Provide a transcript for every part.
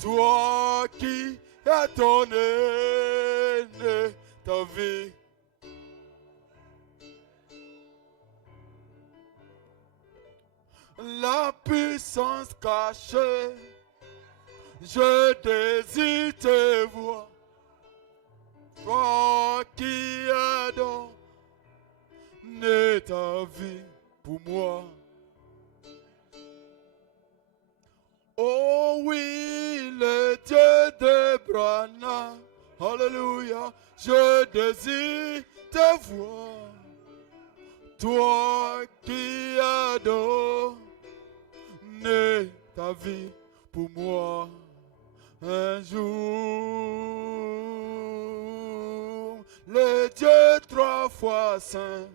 Toi qui as donné ta vie. La puissance cachée, je désire te voir. Toi qui as donné ta vie pour moi. Oh oui, le Dieu d'Abraham, alléluia, je désire te voir. Toi qui as donné ta vie pour moi. Un jour, le Dieu 3 fois saint,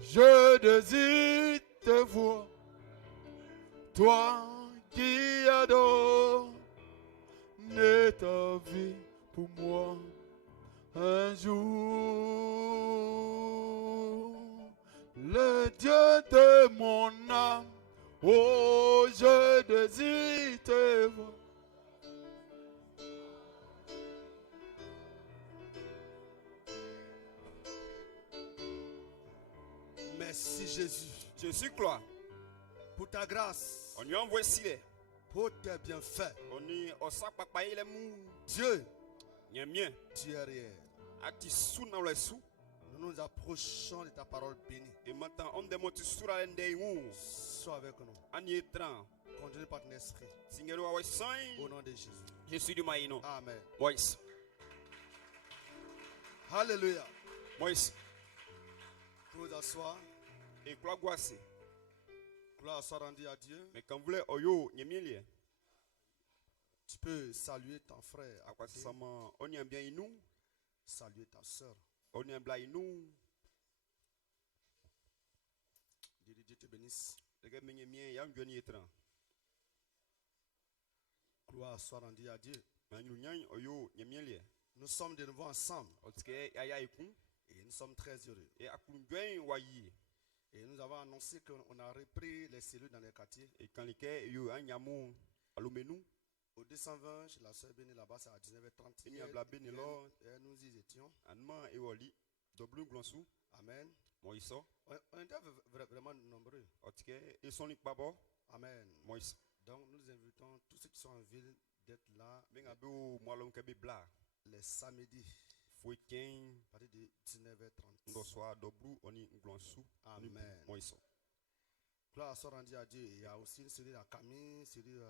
je désire te voir. Toi qui as donné ta vie pour moi. Un jour, le Dieu de mon âme, oh, je désire te voir. Merci Jésus. Jésus gloire. Pour ta grâce. On lui envoie ici. Pour tes bienfaits. On y osa papa il est mou. Dieu. Nyamien. Tu es réel. Ati sou na le sou. Nous nous approchons de ta parole bénie. Et maintenant on demande sur la ndey ou. Sois avec nous. En y étran. Conduit par ton esprit. Singelo wa saint. Au nom de Jésus. Je suis du maïno. Amen. Moïse. Alléluia. Moïse. Pour nous asseoir. Et gloire goisse. Gloire soit rendue à Dieu. Mais quand vous voulez oyo nyemielie. Tu peux saluer ton frère. À quoi ça on y a bien inou. Saluer ta soeur. On y a bien inou. Dieu te bénisse. Gloire soit rendue à Dieu. Nous sommes de nouveau ensemble. Et nous sommes très heureux. Et nous avons annoncé qu'on a repris les cellules dans les quartiers. Au 220, chez la soeur Béni, là-bas, c'est à 19h30. Et nous y étions. Amen. On était vraiment nombreux. Amen. Donc nous invitons tous ceux qui sont en ville d'être là les samedis à partir de 19h30. Amen. Gloire soit rendue à Dieu. Il y a aussi une série à Camille, une série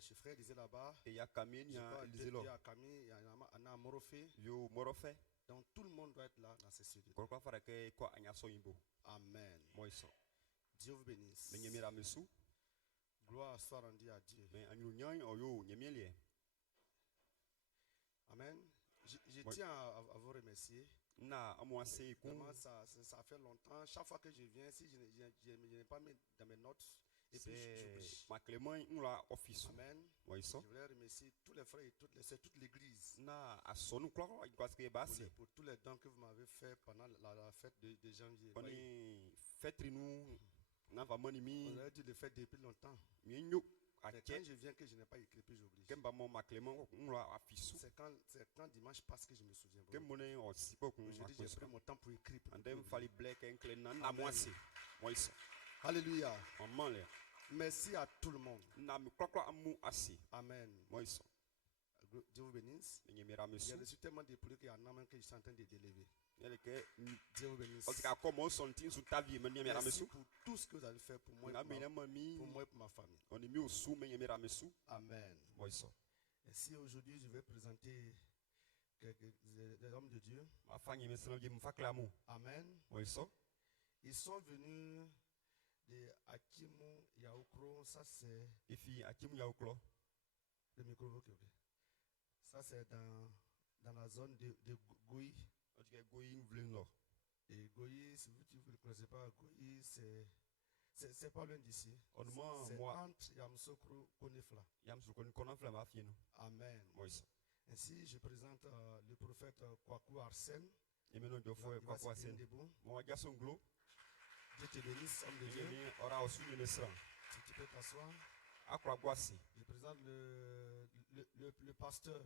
chez frère disait là-bas. Et il y a Camille, il y a Camille, il y a Anna Morofé. Donc tout le monde doit être là dans ces séries. Amen. Dieu vous bénisse. Gloire soit rendue à Dieu. Amen. Je tiens à vous remercier. Vraiment, ça fait longtemps. Chaque fois que je viens, si je n'ai pas mis dans mes notes, et puis j'oublie. Amen. Je voulais remercier tous les frères et toutes les sœurs, toute l'église. Pour tous les dons que vous m'avez fait pendant la fête de janvier. On aurait dû le faire depuis longtemps. Mais quand je viens que je n'ai pas écrit, puis j'oublie. C'est quand dimanche passe que je me souviens. Aujourd'hui, j'ai pris mon temps pour écrire. Alléluia. Merci à tout le monde. Amen. Dieu vous bénisse. Il y a reçu tellement de prières qu'il y en a même que je suis en train de délever. Dieu vous bénisse. Merci pour tout ce que vous avez fait pour moi et pour ma famille. Amen. Et si aujourd'hui je vais présenter des hommes de Dieu. Amen. Ils sont venus de Akimu Yaoukro. Ça c'est le micro. Ça c'est dans la zone de Goyi. Et Goyi, si vous ne le connaissez pas, Goyi c'est pas loin d'ici. C'est entre Yamsokro Konefla. Amen. Ainsi, je présente le prophète Kwaku Arsène. Dieu te bénisse, homme de Dieu. Tu peux t'asseoir. Je présente présente le pasteur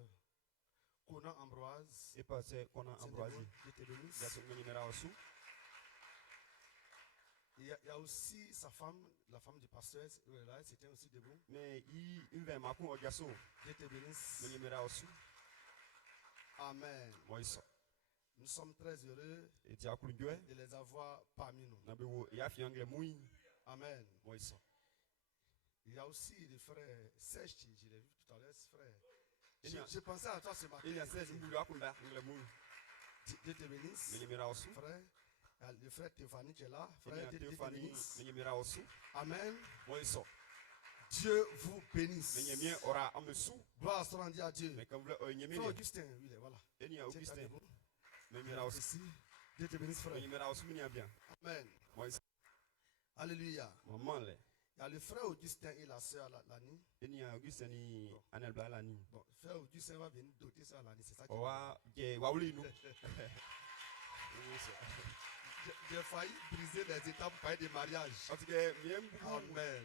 Conan Ambroise. Et pas c'est qu'on a Ambroise. Dieu te bénisse. Il y a ce numéro aussi. Il y a aussi sa femme, la femme du pasteur, là, c'était aussi debout. Mais il va m'apprendre au garçon. Dieu te bénisse. Le numéro aussi. Amen. Moi ça. Nous sommes très heureux Et tu as couru Dieu. de les avoir parmi nous. Na beau il y a fait anglais mouille. Amen. Moi ça. Il y a aussi le frère Serge, je l'ai vu tout à l'heure, ce frère. Il y a- Je pensais à toi ce matin. Il y a 16 il a couru anglais mouille. Dieu te bénisse. Le numéro aussi. Frère, le frère Théophanie qui est là. Il y a Frère, Dieu te Théophanie. bénisse. Le numéro aussi. Amen. Moi ça. Dieu vous Le bénisse. numéro aura en dessous. Gloire soit rendue à Dieu. Mais comme le Frère numéro. Augustin, oui, il est, voilà. Il y a Tiens, Augustin. debout. Le numéro aussi. Ici. Dieu te bénisse, Le frère. numéro aussi il y a bien. Amen. Moi ça. Alléluia. Maman là. Il y a le frère Augustin et la sœur Lani. Il y a Augustin ni Anel Balani. Bon, frère Augustin va venir doter ça Lani, c'est ça qui Wa waouli nous. J'ai failli briser les étapes pour parler de mariage. Parce que même Amen.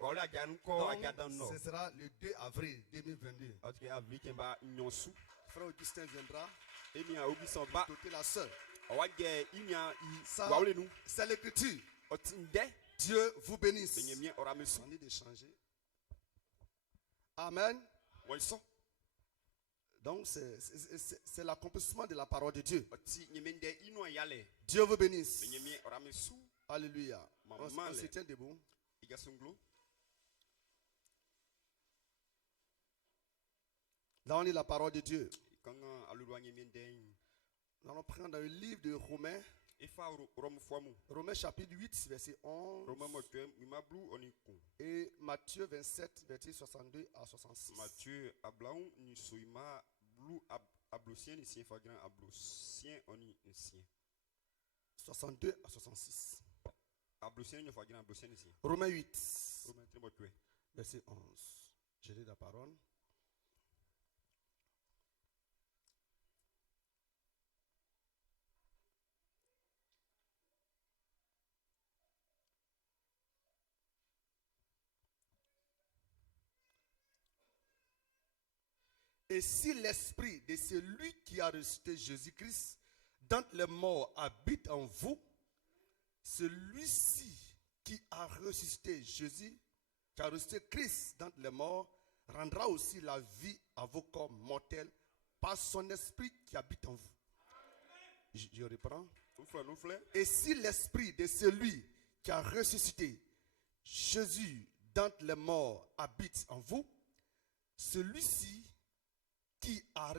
voilà gagne encore Donc, gagne non. ce sera le 2 avril 2022. Parce que avec ba nyonsu. Frère Augustin viendra Et ni a Augustin ba doter la sœur. wa ge inya Ça, waouli nous. c'est l'écriture. Otinde Dieu vous bénisse. benyemien ora mesu. On est d'échanger. Amen. Moi ça. Donc, c'est l'accomplissement de la parole de Dieu. Oti nyemende ino yale. Dieu vous bénisse. Benyemien ora mesu. Alléluia. Maman, On se les- tient debout. Iga sunglo. Là, on lit la parole de Dieu. Quand alulu nyemende Nous allons prendre dans le livre de Romains, ifa rom foamu. Romains chapitre 8, verset 11, Roma mo tue mimablu oniku. et Matthieu 27, verset 62 à 66. Mathieu ablaun ni soima blu ablosien ni sien fagran ablosien oni sien. 62 à 66. Ablosien ni fagran ablosien ni sien. Romains 8, Roma trimo tue. verset 11. Je lis la parole. Et si l'esprit de celui qui a ressuscité Jésus-Christ dans les morts habite en vous, celui-ci qui a ressuscité Jésus, qui a ressuscité Christ dans les morts, rendra aussi la vie à vos corps mortels par son esprit qui habite en vous. Je reprends. Nous fleur. Et si l'esprit de celui qui a ressuscité Jésus dans les morts habite en vous, celui qui a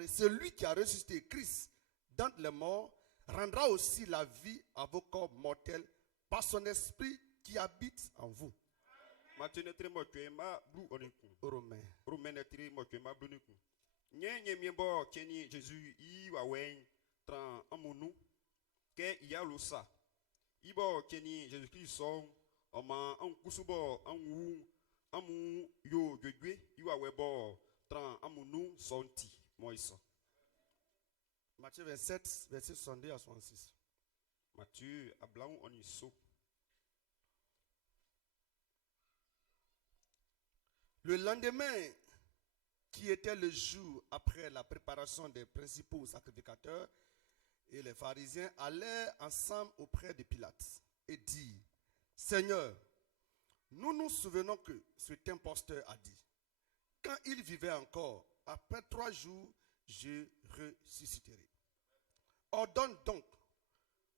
ressuscité Christ dans les morts rendra aussi la vie à vos corps mortels par son esprit qui habite en vous. Mathieu ne trimo tue ma blu oniku. Romains. Romain ne trimo tue ma blu oniku. Nye miembo keni Jésus i wa wen tran amunu ke iya losa. Ibo keni Jésus Christ son oma an kusubo an wu amu yo dwedwe i wa webo tran amunu sonti moiso. Matthieu 27, verset 62 à 66. Mathieu ablaun oniso. Le lendemain, qui était le jour après la préparation des principaux sacrificateurs, et les pharisiens allèrent ensemble auprès de Pilate et dirent, Seigneur, nous nous souvenons que cet imposteur a dit, quand il vivait encore, après 3 jours, je ressusciterai. Ordonne donc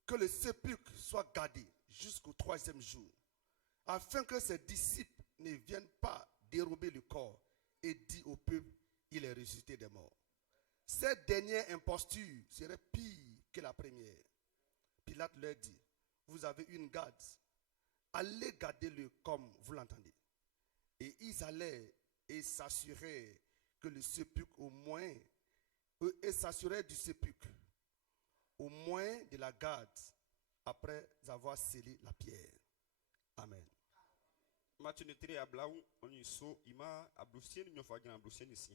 que le sépulcre soit gardé jusqu'au 3e jour, afin que ses disciples ne viennent pas dérober le corps et dire au peuple, il est ressuscité des morts. Cette dernière imposture serait pire que la première. Pilate leur dit, vous avez une garde, allez garder-le comme vous l'entendez. Et ils allèrent et s'assurèrent que le sépulcre et s'assurèrent du sépulcre, au moins de la garde, après avoir scellé la pierre. Amen. Mathieu ne tre ablaun oniso ima ablosien nyo fagran ablosien ici.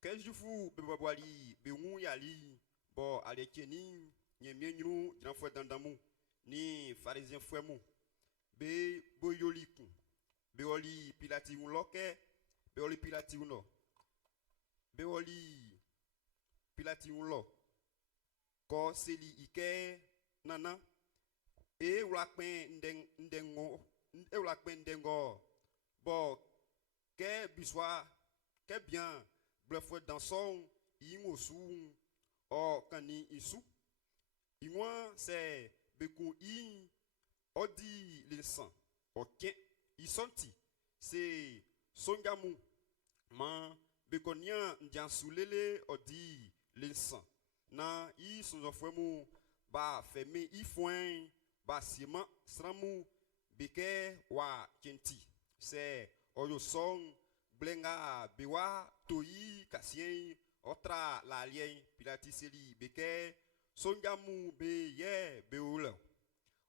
Quel jour be babwali be wu yali bo alekeni nyemie nyru dran fo dandamu ni pharisien fwemu be boyoliku be oli pilati un loke beoli pilati uno. Beoli pilati uno. Ko seli ike nana. E ulakpen ndengo. E ulakpen ndengo. Bo ke biswa ke bien blefwe danson ingo sou o kani isu. Inwa se beku in odi l'insan. Ok, isonti c'est songamu ma bekonia ndiansulele odi l'insan. Na i sonzofwemu ba feme i foin ba sima sramu beke wa kenti. C'est oyo song blenga bewa toyi kasien otra la lien pilatiseli beke songamu be ye beula.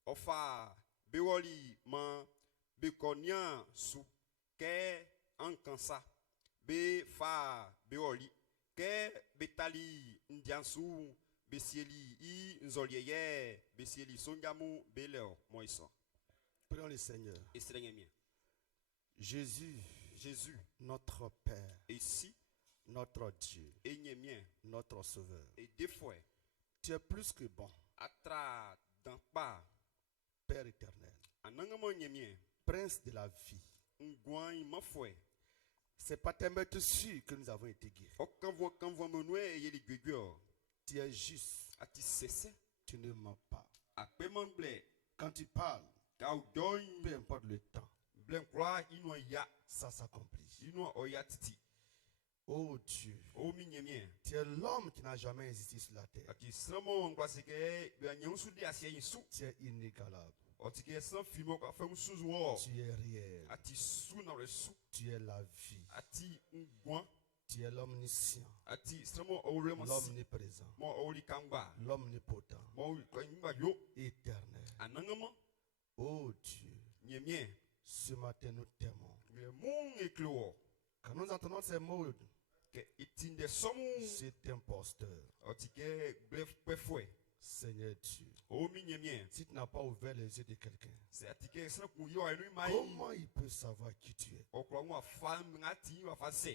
Ofa bewoli man bekonia su ke ankansa be fa bewoli ke betali ndiansu besieli i nzolieye besieli songamu beleo moiso. Prions le Seigneur. Jésus, notre Père, ici notre Dieu, notre Sauveur. Et des fois, tu es plus que bon, atra dans pas Père éternel, anangamo nyemie Prince de la vie. ngwan ma foi. C'est pas tellement dessus que nous avons été guéris. Quand vous menoué yeli guguo. Tu es juste. Ati cesse. Tu ne mens pas. Akpeman blé. Quand tu parles, peu importe le temps, ça s'accomplit. Oh Dieu, tu es l'homme qui n'a jamais existé sur la terre. Tu es inégalable. Tu es réel. Tu es la vie. Tu es l'omniscient, l'omniprésent, l'omnipotent, éternel. Oh Dieu, ce matin nous t'aimons. Quand nous entendons ces mots, c'est imposteur. Seigneur Dieu, si tu n'as pas ouvert les yeux de quelqu'un, comment il peut savoir qui tu es?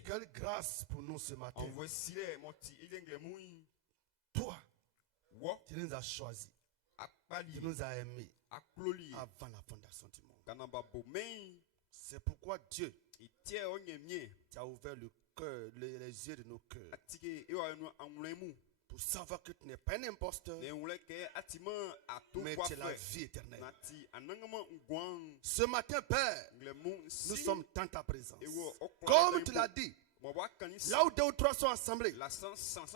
Quelle grâce pour nous ce matin. Toi, tu nous as choisis, tu nous as aimés avant la fondation du monde. C'est pourquoi Dieu, tu as ouvert le cœur, les yeux de nos cœurs, pour savoir que tu n'es pas un imposteur, mais tu es la vie éternelle. Ce matin, Père, nous sommes dans ta présence. Comme tu l'as dit, là où 2 ou 3 sont assemblés,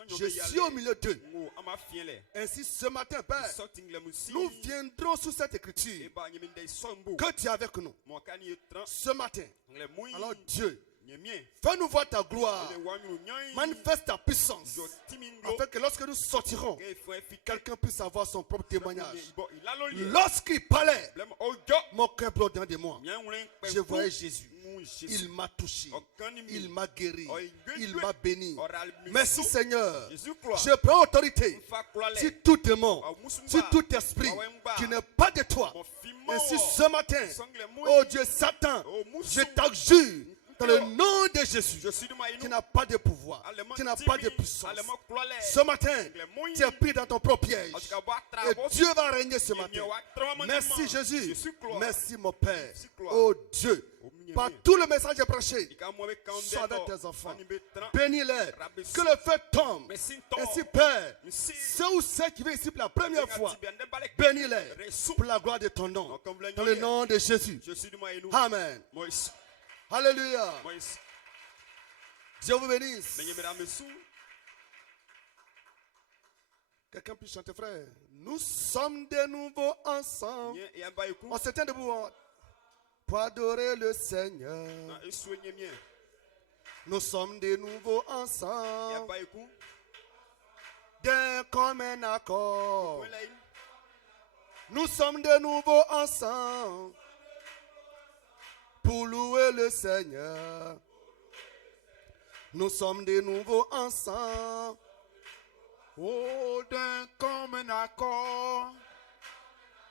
je suis au milieu d'eux. Ainsi, ce matin, Père, nous viendrons sous cette écriture que tu es avec nous. Ce matin, alors Dieu, fais-nous voir ta gloire, manifeste ta puissance, afin que lorsque nous sortirons, quelqu'un puisse avoir son propre témoignage. Lorsqu'il parlait, mon cœur blottant de moi, je voyais Jésus. Il m'a touché, il m'a guéri, il m'a béni. Merci Seigneur. Je prends autorité sur tout démon, sur tout esprit qui n'est pas de toi. Ainsi ce matin, oh Dieu, Satan, je t'adjure dans le nom de Jésus, tu n'as pas de pouvoir, tu n'as pas de puissance. Ce matin, tu es pris dans ton propre piège. Et Dieu va régner ce matin. Merci Jésus. Merci mon Père. Oh Dieu, par tout le message prêché, sois avec tes enfants. Bénis-les. Que le feu tombe. Ainsi Père, ceux ou ceux qui viennent ici pour la première fois, bénis-les pour la gloire de ton nom. Dans le nom de Jésus. Amen. Alléluia. Dieu vous bénisse. Quelqu'un peut chanter, frère. Nous sommes de nouveau ensemble. On se tient debout pour adorer le Seigneur. Nous sommes de nouveau ensemble. D'un commun accord. Nous sommes de nouveau ensemble. Pour louer le Seigneur. Nous sommes de nouveau ensemble. Oh, d'un commun accord.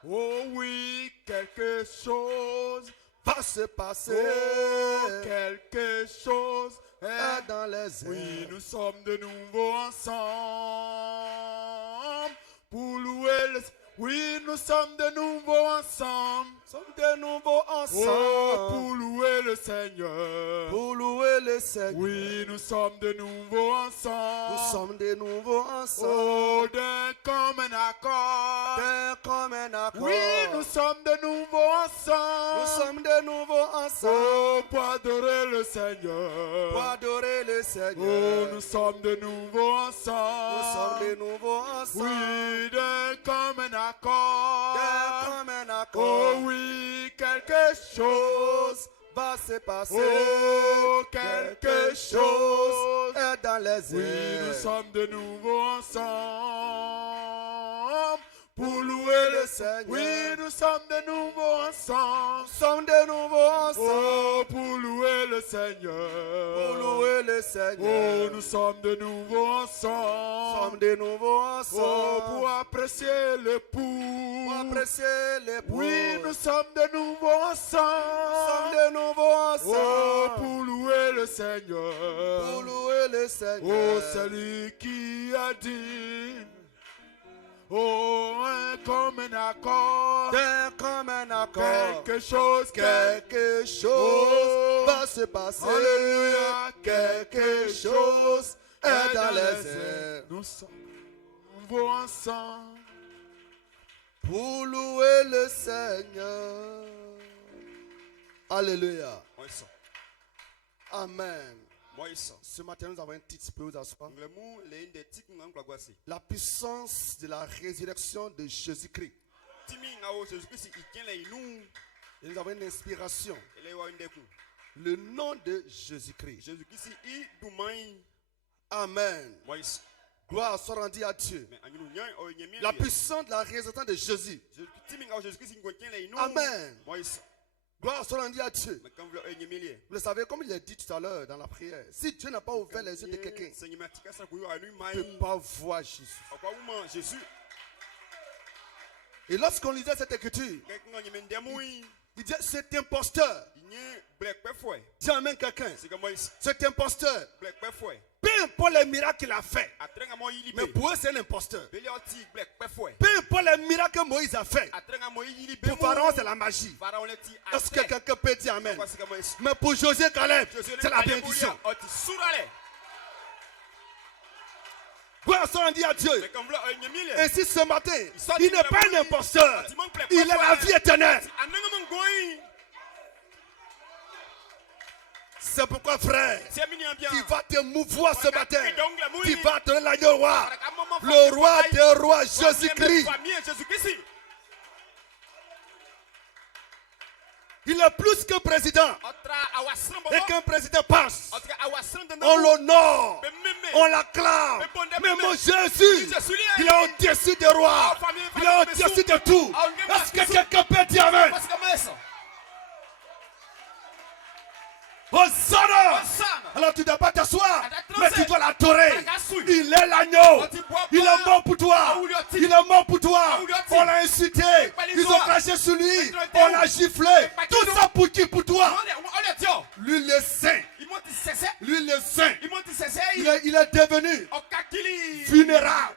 Oh oui, quelque chose va se passer. Oh, quelque chose Est est dans les airs. Oui, nous sommes de nouveau ensemble pour louer le... Oui, nous sommes de nouveau ensemble. Nous sommes de nouveau Oh, ensemble. pour louer le Seigneur. Pour louer le Seigneur. Oui, nous sommes de nouveau ensemble. Nous sommes de nouveau ensemble. Oh, d'un commun accord. D'un commun accord. Oui, nous sommes de nouveau ensemble. Nous sommes de nouveau ensemble. Oh, pour adorer le Seigneur. Pour adorer le Seigneur. Oh, nous sommes de nouveau Nous ensemble. sommes de nouveau ensemble. Oui, d'un commun accord. D'un commun accord. Oh oui, quelque chose. Va se passer. Oh, quelque chose. Est dans les Oui, airs. nous sommes de nouveau ensemble pour louer le Seigneur. Oui, nous sommes de nouveau ensemble. Nous sommes de nouveau ensemble. Oh, pour louer le Pour Seigneur. louer le Oh, Seigneur. nous sommes de nouveau Nous sommes ensemble. de nouveau Oh, ensemble. pour apprécier l'époux. Pour apprécier les pauvres. Oui, nous sommes de nouveau Nous sommes ensemble. de nouveau ensemble. Oh, pour louer le Seigneur. Pour louer le Oh, Seigneur. celui qui a dit. Oh, un commun accord. D'un commun accord. Quelque chose, Quelque chose Oh. va se passer. Alléluia. Quelque chose est dans les airs. Nous sommes nouveau ensemble. Pour louer le Seigneur. Alléluia. Moi, ça. Amen. Moi, ça. Ce matin, nous avons un titre, peux vous asseoir. Le mot, les une des tics, nous avons quoi c'est. La puissance de la résurrection de Jésus-Christ. Timi, ngao, Jésus-Christ, il tient les nous. Et nous avons une inspiration. Et les wa une des coups. Le nom de Jésus-Christ. Jésus-Christ, il doumain. Amen. Moi, ça. Gloire soit rendue à Dieu. Mais en nous, nyan, oh, il y a mis La les- puissance de la résurrection de Jésus. Timi, ngao, Jésus-Christ, il tient les nous. Amen. Moi, ça. Gloire soit rendue à Dieu. Mais quand vous l'avez mis les. Vous le savez, comme il est dit tout à l'heure dans la prière, si Dieu n'a pas ouvert les yeux de quelqu'un, Seigneur, ma tika, ça couille à nous, il maï. ne peut pas voir Jésus. Pourquoi vous mangez Jésus? Et lorsqu'on lisait cette écriture, Quelqu'un qui m'a dit, oui. il dit cet imposteur. Il y a black peur fouet. Dis amen quelqu'un. C'est comme moi ici. Cet imposteur, Black peur fouet. peu importe les miracles qu'il a fait, Après, moi, il mais pour eux c'est un imposteur. Belé oti black peur fouet. Peu importe les miracles que Moïse a fait, Après, moi, il est pour Pharaon c'est la magie. Pharaon le ti. Est-ce que quelqu'un peut dire amen? C'est comme moi ici. Mais pour Josué Caleb, c'est la bénédiction. Oti sourale. Gloire soit rendue à Dieu. Mais comme là, il y a mis Ainsi ce matin, il n'est pas un imposteur. Il est la vie éternelle. C'est pourquoi, frère, il va te mouvoir ce matin. Il va te donner l'agneau roi. Le roi des rois, Jésus-Christ. Il est plus qu'un président. Et qu'un président passe, on l'honore, on l'acclame. Mais mon Jésus, il est au-dessus des rois. Il est au-dessus de tout. Est-ce que quelqu'un peut dire amen? Hosanna! Alors tu ne dois pas t'asseoir, mais tu dois l'adorer. Il est l'agneau. Il est mort pour toi. Il est mort pour toi. On l'a insulté. Ils ont craché sur lui. On l'a giflé. Tout ça pour qui? Pour toi. Lui le saint. Lui le saint. Il est devenu vulnérable.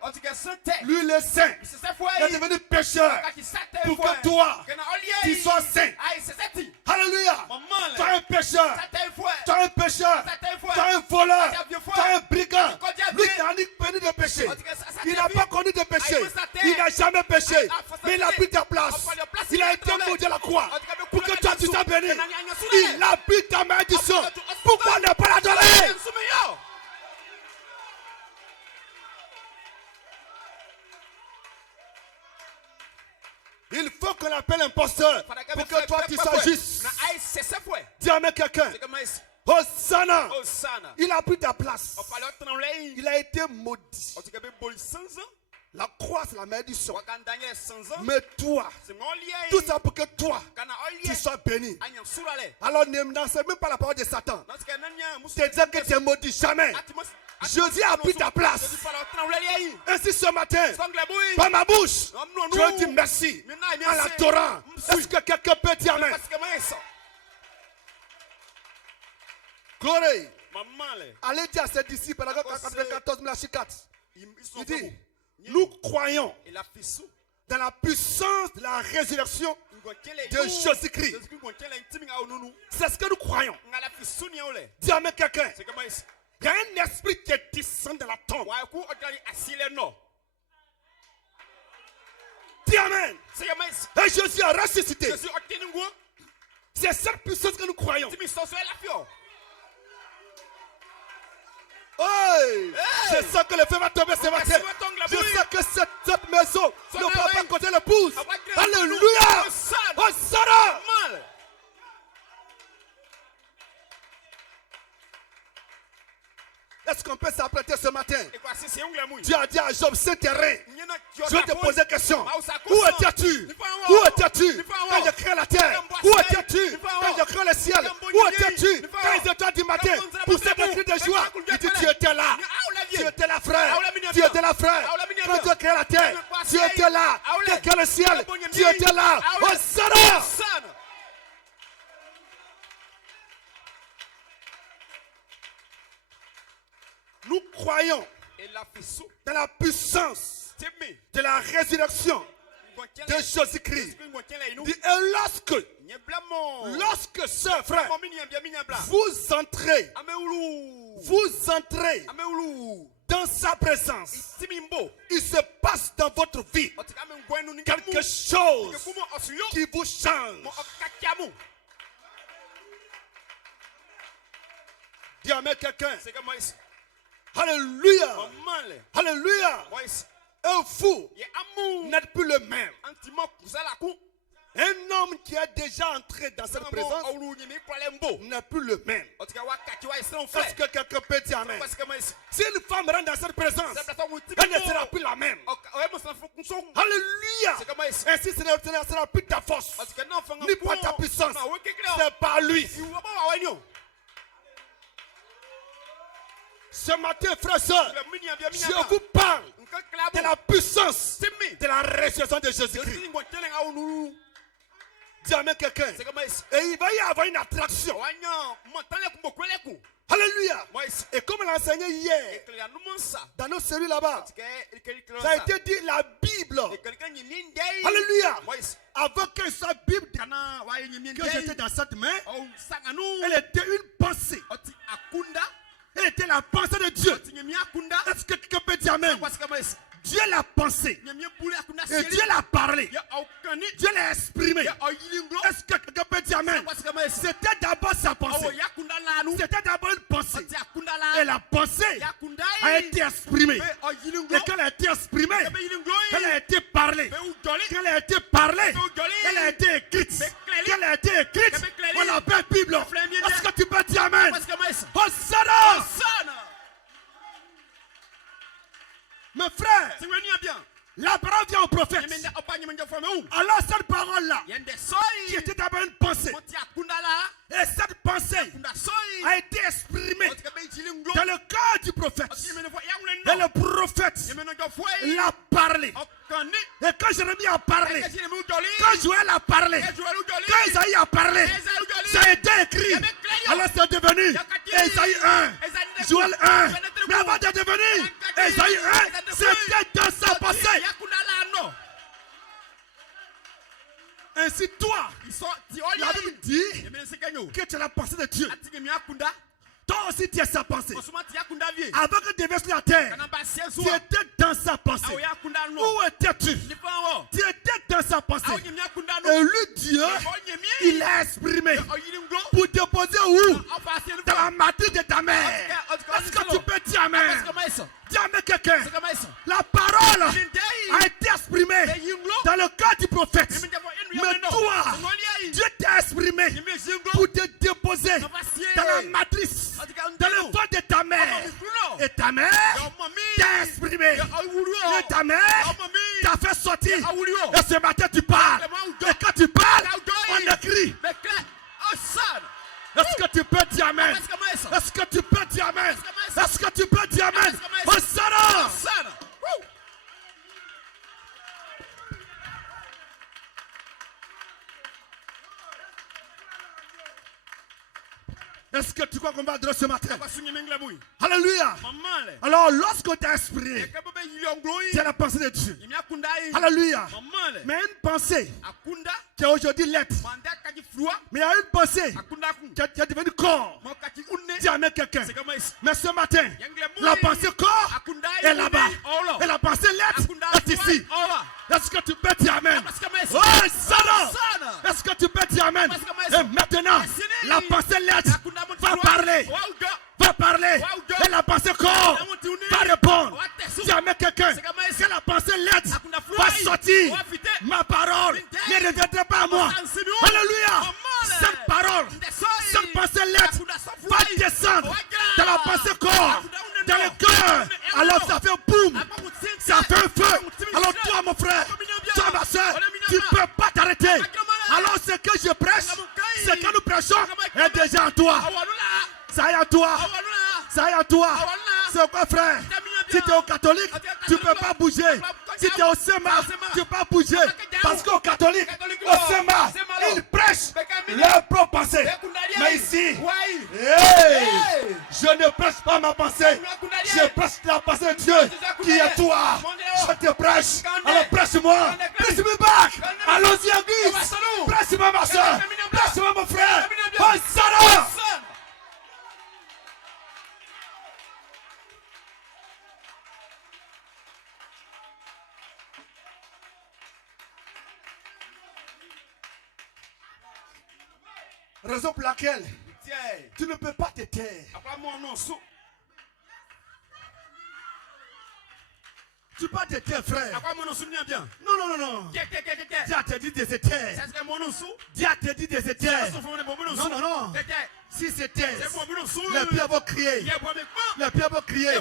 Lui le saint. Il est devenu pécheur. Pour que toi, tu sois saint. Alléluia. Tu es un pécheur. Tu es un pécheur. Tu es un voleur. Tu es un brigand. Lui qui n'a ni connu de péché. Il n'a pas connu de péché. Il n'a jamais péché. Mais il a pris ta place. Il a été maudit à la croix. Pour que toi tu sois béni. Il a pris ta malédiction. Pourquoi ne pas l'adorer? Il faut qu'on appelle imposteur pour que toi tu sois juste. Dis amen quelqu'un. Hosanna. Il a pris ta place. Il a été maudit. La croix c'est la malédiction. Mais toi, tout ça pour que toi tu sois béni. Alors ne lancez même pas la parole de Satan. C'est dire que tu es maudit. Jamais. Jésus a pris ta place. Ainsi ce matin, par ma bouche, je dis merci en l'adorant. Est-ce que quelqu'un peut dire amen? Glory. Maman le. Allez dire à ses disciples, dans 94 4, Ils il dit, nous croyons Et la fissou. dans la puissance de la résurrection de Jésus-Christ. C'est ce que nous croyons. Dis à quelqu'un, C'est comment ici. il y a un esprit qui descend de la tombe. Dis amen. C'est comment ici. Et Jésus a ressuscité. Je suis obtenu quoi? C'est cette puissance que nous croyons. Tu me sens sur la fiole. Hey! Je sens que le feu va tomber ce matin. Je sais que cette maison ne va pas côté l'épouse. Alléluia! Hosanna! Mal. Est-ce qu'on peut s'apprêter ce matin? Et quoi, c'est un glamour. Dieu a dit à Job, ce terrain, je vais te poser une question. Où Où étais-tu? Où étais-tu quand j'ai créé la terre? Où étais-tu quand j'ai créé le ciel? Où étais-tu quand ils étaient du matin pour cette cri de joie? Il dit, tu étais là. Tu étais là, frère. Tu étais là, frère. Quand Dieu a créé la terre, tu étais là. Quand il a créé le ciel, tu étais là. Hosanna! Nous croyons dans la puissance de la résurrection de Jésus-Christ. Et lorsque sœur, frère, vous entrez dans sa présence, il se passe dans votre vie quelque chose qui vous change. Dis amen quelqu'un. Alléluia. Alléluia. Et vous n'êtes plus le même. Un homme qui est déjà entré dans cette présence n'est plus le même. Est-ce que quelqu'un peut dire amen? Si une femme rentre dans cette présence, elle ne sera plus la même. Alléluia. Ainsi, ce ne sera plus ta force, ni pas ta puissance. C'est par lui. Ce matin, frères et sœurs, je vous parle de la puissance de la résurrection de Jésus-Christ. Dis amen quelqu'un. Et il va y avoir une attraction. Alléluia. Et comme on l'a enseigné hier, dans nos cellules là-bas, ça a été dit la Bible. Alléluia. Avant que sa Bible, que j'étais dans cette main, elle était une pensée. Elle était la pensée de Dieu. Est-ce que quelqu'un peut dire amen? Dieu l'a pensé. Et Dieu l'a parlé. Dieu l'a exprimé. Est-ce que quelqu'un peut dire amen? C'était d'abord sa pensée. C'était d'abord une pensée. Et la pensée a été exprimée. Et quand elle a été exprimée, elle a été parlée. Quand elle a été parlée, elle a été écrite. Quand elle a été écrite, on l'appelle Bible. Est-ce que tu peux dire amen? Hosanna! Mes frères, la parole vient au prophète. Alors cette parole-là, qui était d'abord une pensée, et cette pensée a été exprimée dans le cœur du prophète. Et le prophète l'a parlé. Et quand Jérémie a parlé, quand Joël a parlé, quand Isaïe a parlé, ça a été écrit. Alors c'est devenu Isaïe 1, Joël 1. Mais avant de devenir Isaïe 1, c'était dans sa pensée. Ainsi toi, la Bible dit que tu as la pensée de Dieu. Toi aussi tu as sa pensée. Avant que tu devais sur la terre, tu étais dans sa pensée. Où étais-tu? Tu étais dans sa pensée. Et lui, Dieu, il l'a exprimé pour déposer où? Dans la matrice de ta mère. Est-ce que tu peux dire amen? Dis amen quelqu'un. La parole a été exprimée dans le cœur du prophète. Mais toi, Dieu t'a exprimé pour te déposer dans la matrice, dans le ventre de ta mère. Et ta mère t'a exprimé. Et ta mère t'a fait sortir. Et ce matin tu parles. Et quand tu parles, on écrit. Est-ce que tu peux dire amen? Est-ce que tu peux dire amen? Est-ce que tu peux dire amen? Hosanna! Est-ce que tu crois qu'on va vas adorer ce matin. Akwasunya menglabui. Alléluia. Mamale. Alors, lorsque tu es inspiré, Ekabobe yongloi. c'est la pensée de Dieu. Imia kundai. Alléluia. Mamale. Mais une pensée Akunda. qui est aujourd'hui lettre, Manda kaji flua. mais il y a une pensée Akunda kun. qui est devenue corps. Mokati unne. Dis amen quelqu'un. C'est comme ici. Mais ce matin, Yanglabui. la pensée corps Akunda est là-bas. Olo. Et la pensée lettre Akunda est ici. Ola. Est-ce que tu peux dire amen? Parce que mais Oh, Sana! Sana. Est-ce que tu peux dire amen? Et maintenant, la pensée lettre va parler. Va parler. Et la pensée corps va répondre. Dis amen quelqu'un. Que la pensée lettre va sortir. Ma parole ne reviendra pas à moi. Alléluia. Cette parole, cette pensée lettre va descendre dans la pensée corps, dans le cœur. Alors ça fait boum. Ça fait un feu. Alors toi mon frère, toi ma soeur, tu ne peux pas t'arrêter. Alors ce que je prêche, ce que nous prêchons est déjà en toi. Ça est en toi. Ça est en toi. C'est quoi frère? Si tu es au catholique, tu ne peux pas bouger. Si tu es au SEMA, tu ne peux pas bouger. Parce qu'au catholique, au SEMA, ils prêchent leur propre pensée. Mais ici, hey, je ne prêche pas ma pensée. Je prêche la pensée de Dieu qui est toi. Je te prêche. Alors prêche-moi. Prêche-moi back. Allons-y en glisse. Prêche-moi ma soeur. Prêche-moi mon frère. Oh, Sarah. Raison pour laquelle tu ne peux pas te taire. Tu peux pas te taire, frère. Non, non, non, non. Dieu t'a dit de se taire. Dieu t'a dit de se taire. Non, non, non. Si c'était, les pierres vont crier. Les pierres vont crier.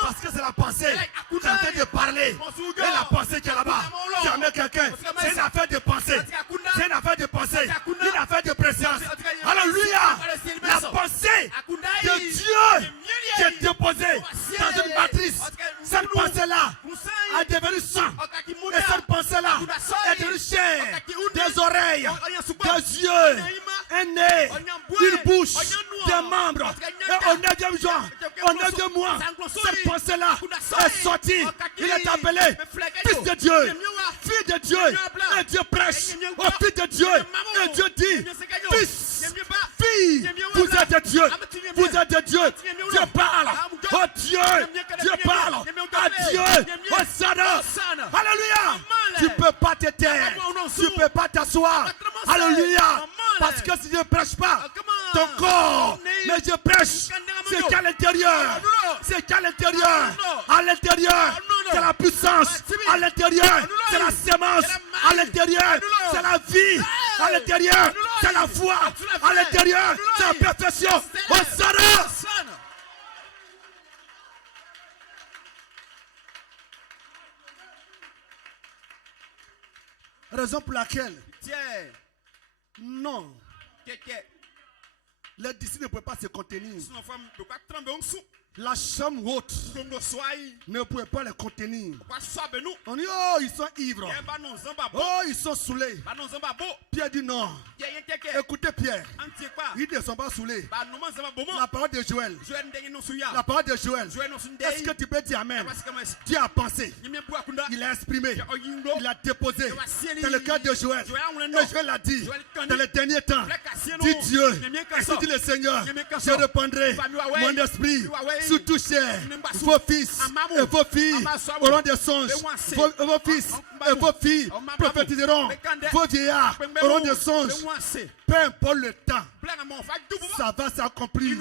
Parce que c'est la pensée qui est en train de parler. Et la pensée qui est là-bas. Tu amènes quelqu'un. C'est une affaire de pensée. C'est une affaire de pensée. Une affaire de présence. Alléluia. La pensée de Dieu qui est déposée dans une matrice. Cette pensée-là a devenu sang. Et cette pensée-là est devenue chair. Des oreilles, des yeux, un nez, une bouche, des membres. Et au 9e jour, au 9e mois, cette pensée-là est sortie. Il est appelé fils de Dieu, fille de Dieu. Et Dieu prêche au fils de Dieu. Et Dieu dit, fils, fille, vous êtes de Dieu. Vous êtes de Dieu. Dieu parle. Oh Dieu, Dieu parle. À Dieu. Oh Sana. Alléluia. Tu ne peux pas te taire. Tu ne peux pas t'asseoir. Alléluia. Parce que si je ne prêche pas ton corps, mais je prêche, c'est qu'à l'intérieur. C'est qu'à l'intérieur. À l'intérieur, c'est la puissance. À l'intérieur, c'est la sémence. À l'intérieur, c'est la vie. À l'intérieur, c'est la foi. À l'intérieur, c'est la perfection. Oh Sana. Raison pour laquelle non, les disciples ne pouvaient pas se contenir. La chambre haute ne pouvait pas les contenir. On dit, oh, ils sont ivres. Oh, ils sont saoulés. Pierre dit non. Écoutez Pierre, ils ne sont pas saoulés. La parole de Joël. La parole de Joël. Est-ce que tu peux dire amen? Dieu a pensé. Il a exprimé. Il a déposé dans le cœur de Joël. Et Joël a dit dans les derniers temps, dit Dieu, ainsi dit le Seigneur, je répandrai mon esprit sur tout chair. Vos fils et vos filles auront des songes. Vos fils et vos filles prophétiseront. Vos vieillards auront des songes. Peu importe le temps, ça va s'accomplir.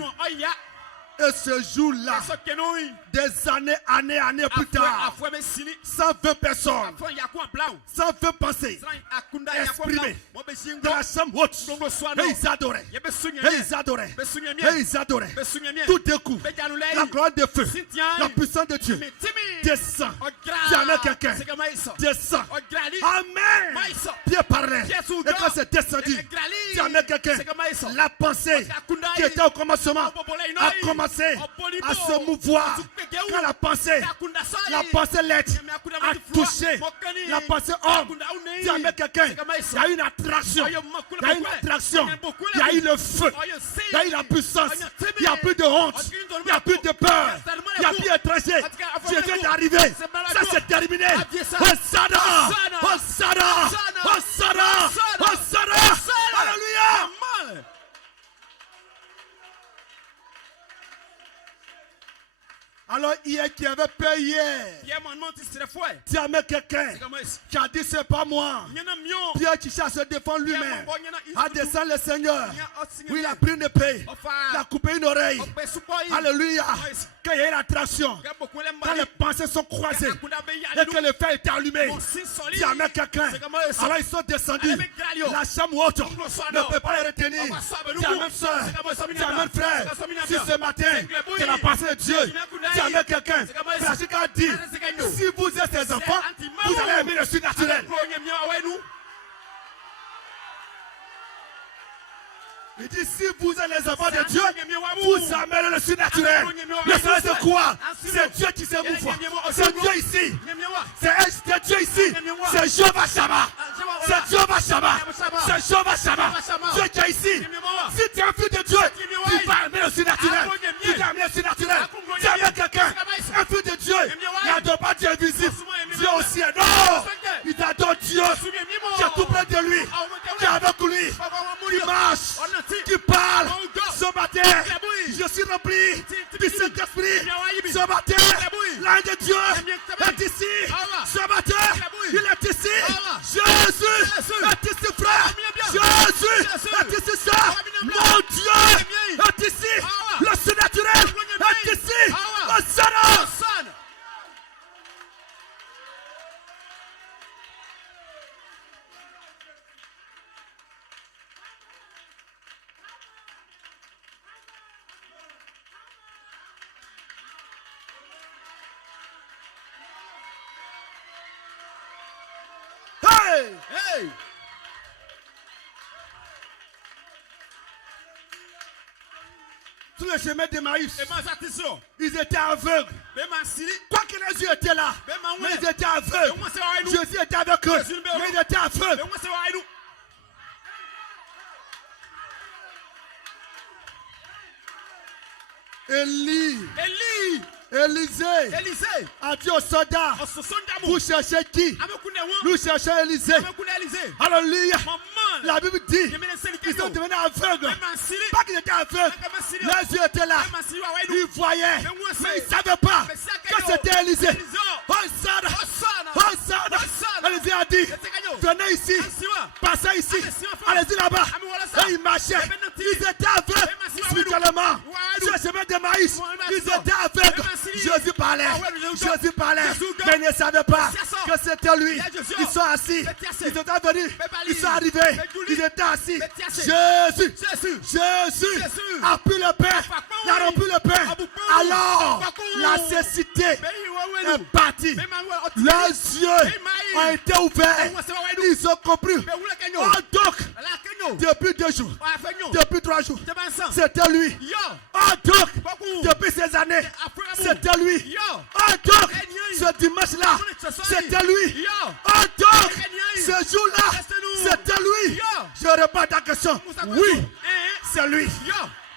Et ce jour-là, des années plus tard, 120 personnes, 120 pensées exprimées de la chambre haute. Et ils adoraient. Et ils adoraient. Et ils adoraient. Tout d'un coup, la gloire de feu, la puissance de Dieu descend. Tu amènes quelqu'un. Descend. Amen. Pierre parlait. Et quand c'est descendu, tu amènes quelqu'un. La pensée qui était au commencement a commencé pensée à se mouvoir. Quand la pensée lettre a touché la pensée homme, dis avec quelqu'un, il y a une attraction, il y a eu le feu, il y a eu la puissance, il n'y a plus de honte, il n'y a plus de peur, il n'y a plus d'étranger. Je viens d'arriver, ça c'est terminé. Hosanna, Hosanna, Hosanna, Hosanna, alléluia. Alors hier qui avait peur hier, tu as mis quelqu'un qui a dit c'est pas moi. Pierre qui cherche à se défendre lui-même, a descendu le Seigneur. Oui, il a pris une épée, il a coupé une oreille. Alléluia. Quand il y a une attraction, quand les pensées sont croisées et que le feu est allumé, tu as mis quelqu'un. Alors ils sont descendus. La chambre haute ne peut pas les retenir. Tu as même soeur, tu as même frère. Si ce matin, c'est la pensée de Dieu. Avec quelqu'un, Frachika a dit, si vous êtes ses enfants, vous allez aimer le surnaturel. Il dit, si vous êtes les enfants de Dieu, vous amènez le surnaturel. Le Seigneur c'est quoi? C'est Dieu qui s'émouffe. C'est Dieu ici. C'est Dieu ici. C'est Jéhovah Shammah. C'est Jéhovah Shammah. C'est Jéhovah Shammah. Dieu qui est ici. Si tu es un fils de Dieu, tu vas aimer le surnaturel. Tu vas aimer le surnaturel. Tu aimes quelqu'un, un fils de Dieu. Il n'adore pas Dieu visible. Dieu aussi est non. Il adore Dieu. Tu es tout près de lui. Tu es avec lui. Tu marches. Qui parle ce matin, je suis rempli du Saint-Esprit. Ce matin, l'âme de Dieu est ici. Ce matin, il est ici. Jésus est ici, frère. Jésus est ici, soeur. Mon Dieu est ici. Le surnaturel est ici. Hosanna. Hey! Sur le chemin d'Emmaüs, ils étaient aveugles. Quoi que les yeux étaient là, mais ils étaient aveugles. Jésus était avec eux, mais ils étaient aveugles. Élisée a dit aux soldats, vous cherchez qui? Nous cherchons Élisée. Alléluia. La Bible dit qu'ils sont devenus aveugles. Pas qu'ils étaient aveugles. Les yeux étaient là. Ils voyaient. Mais ils ne savaient pas que c'était Élisée. Hosanna. Hosanna. Élisée a dit, venez ici. Passez ici. Allez-y là-bas. Et ils marchaient. Ils étaient aveugles spirituellement. Sur le chemin de Maïs, ils étaient aveugles. Jésus parlait. Jésus parlait. Mais ils ne savaient pas que c'était lui. Ils sont assis. Ils sont venus. Ils sont arrivés. Ils étaient assis. Jésus a pris le pain. Il a rompu le pain. Alors, la cécité est partie. Leurs yeux ont été ouverts. Ils ont compris. Oh, donc, depuis 2 jours, depuis 3 jours, c'était lui. Oh, donc, depuis ces années, c'était lui. Oh, donc, ce dimanche-là, c'était lui. Oh, donc, ce jour-là, c'était lui. Je réponds à ta question. Oui, c'est lui.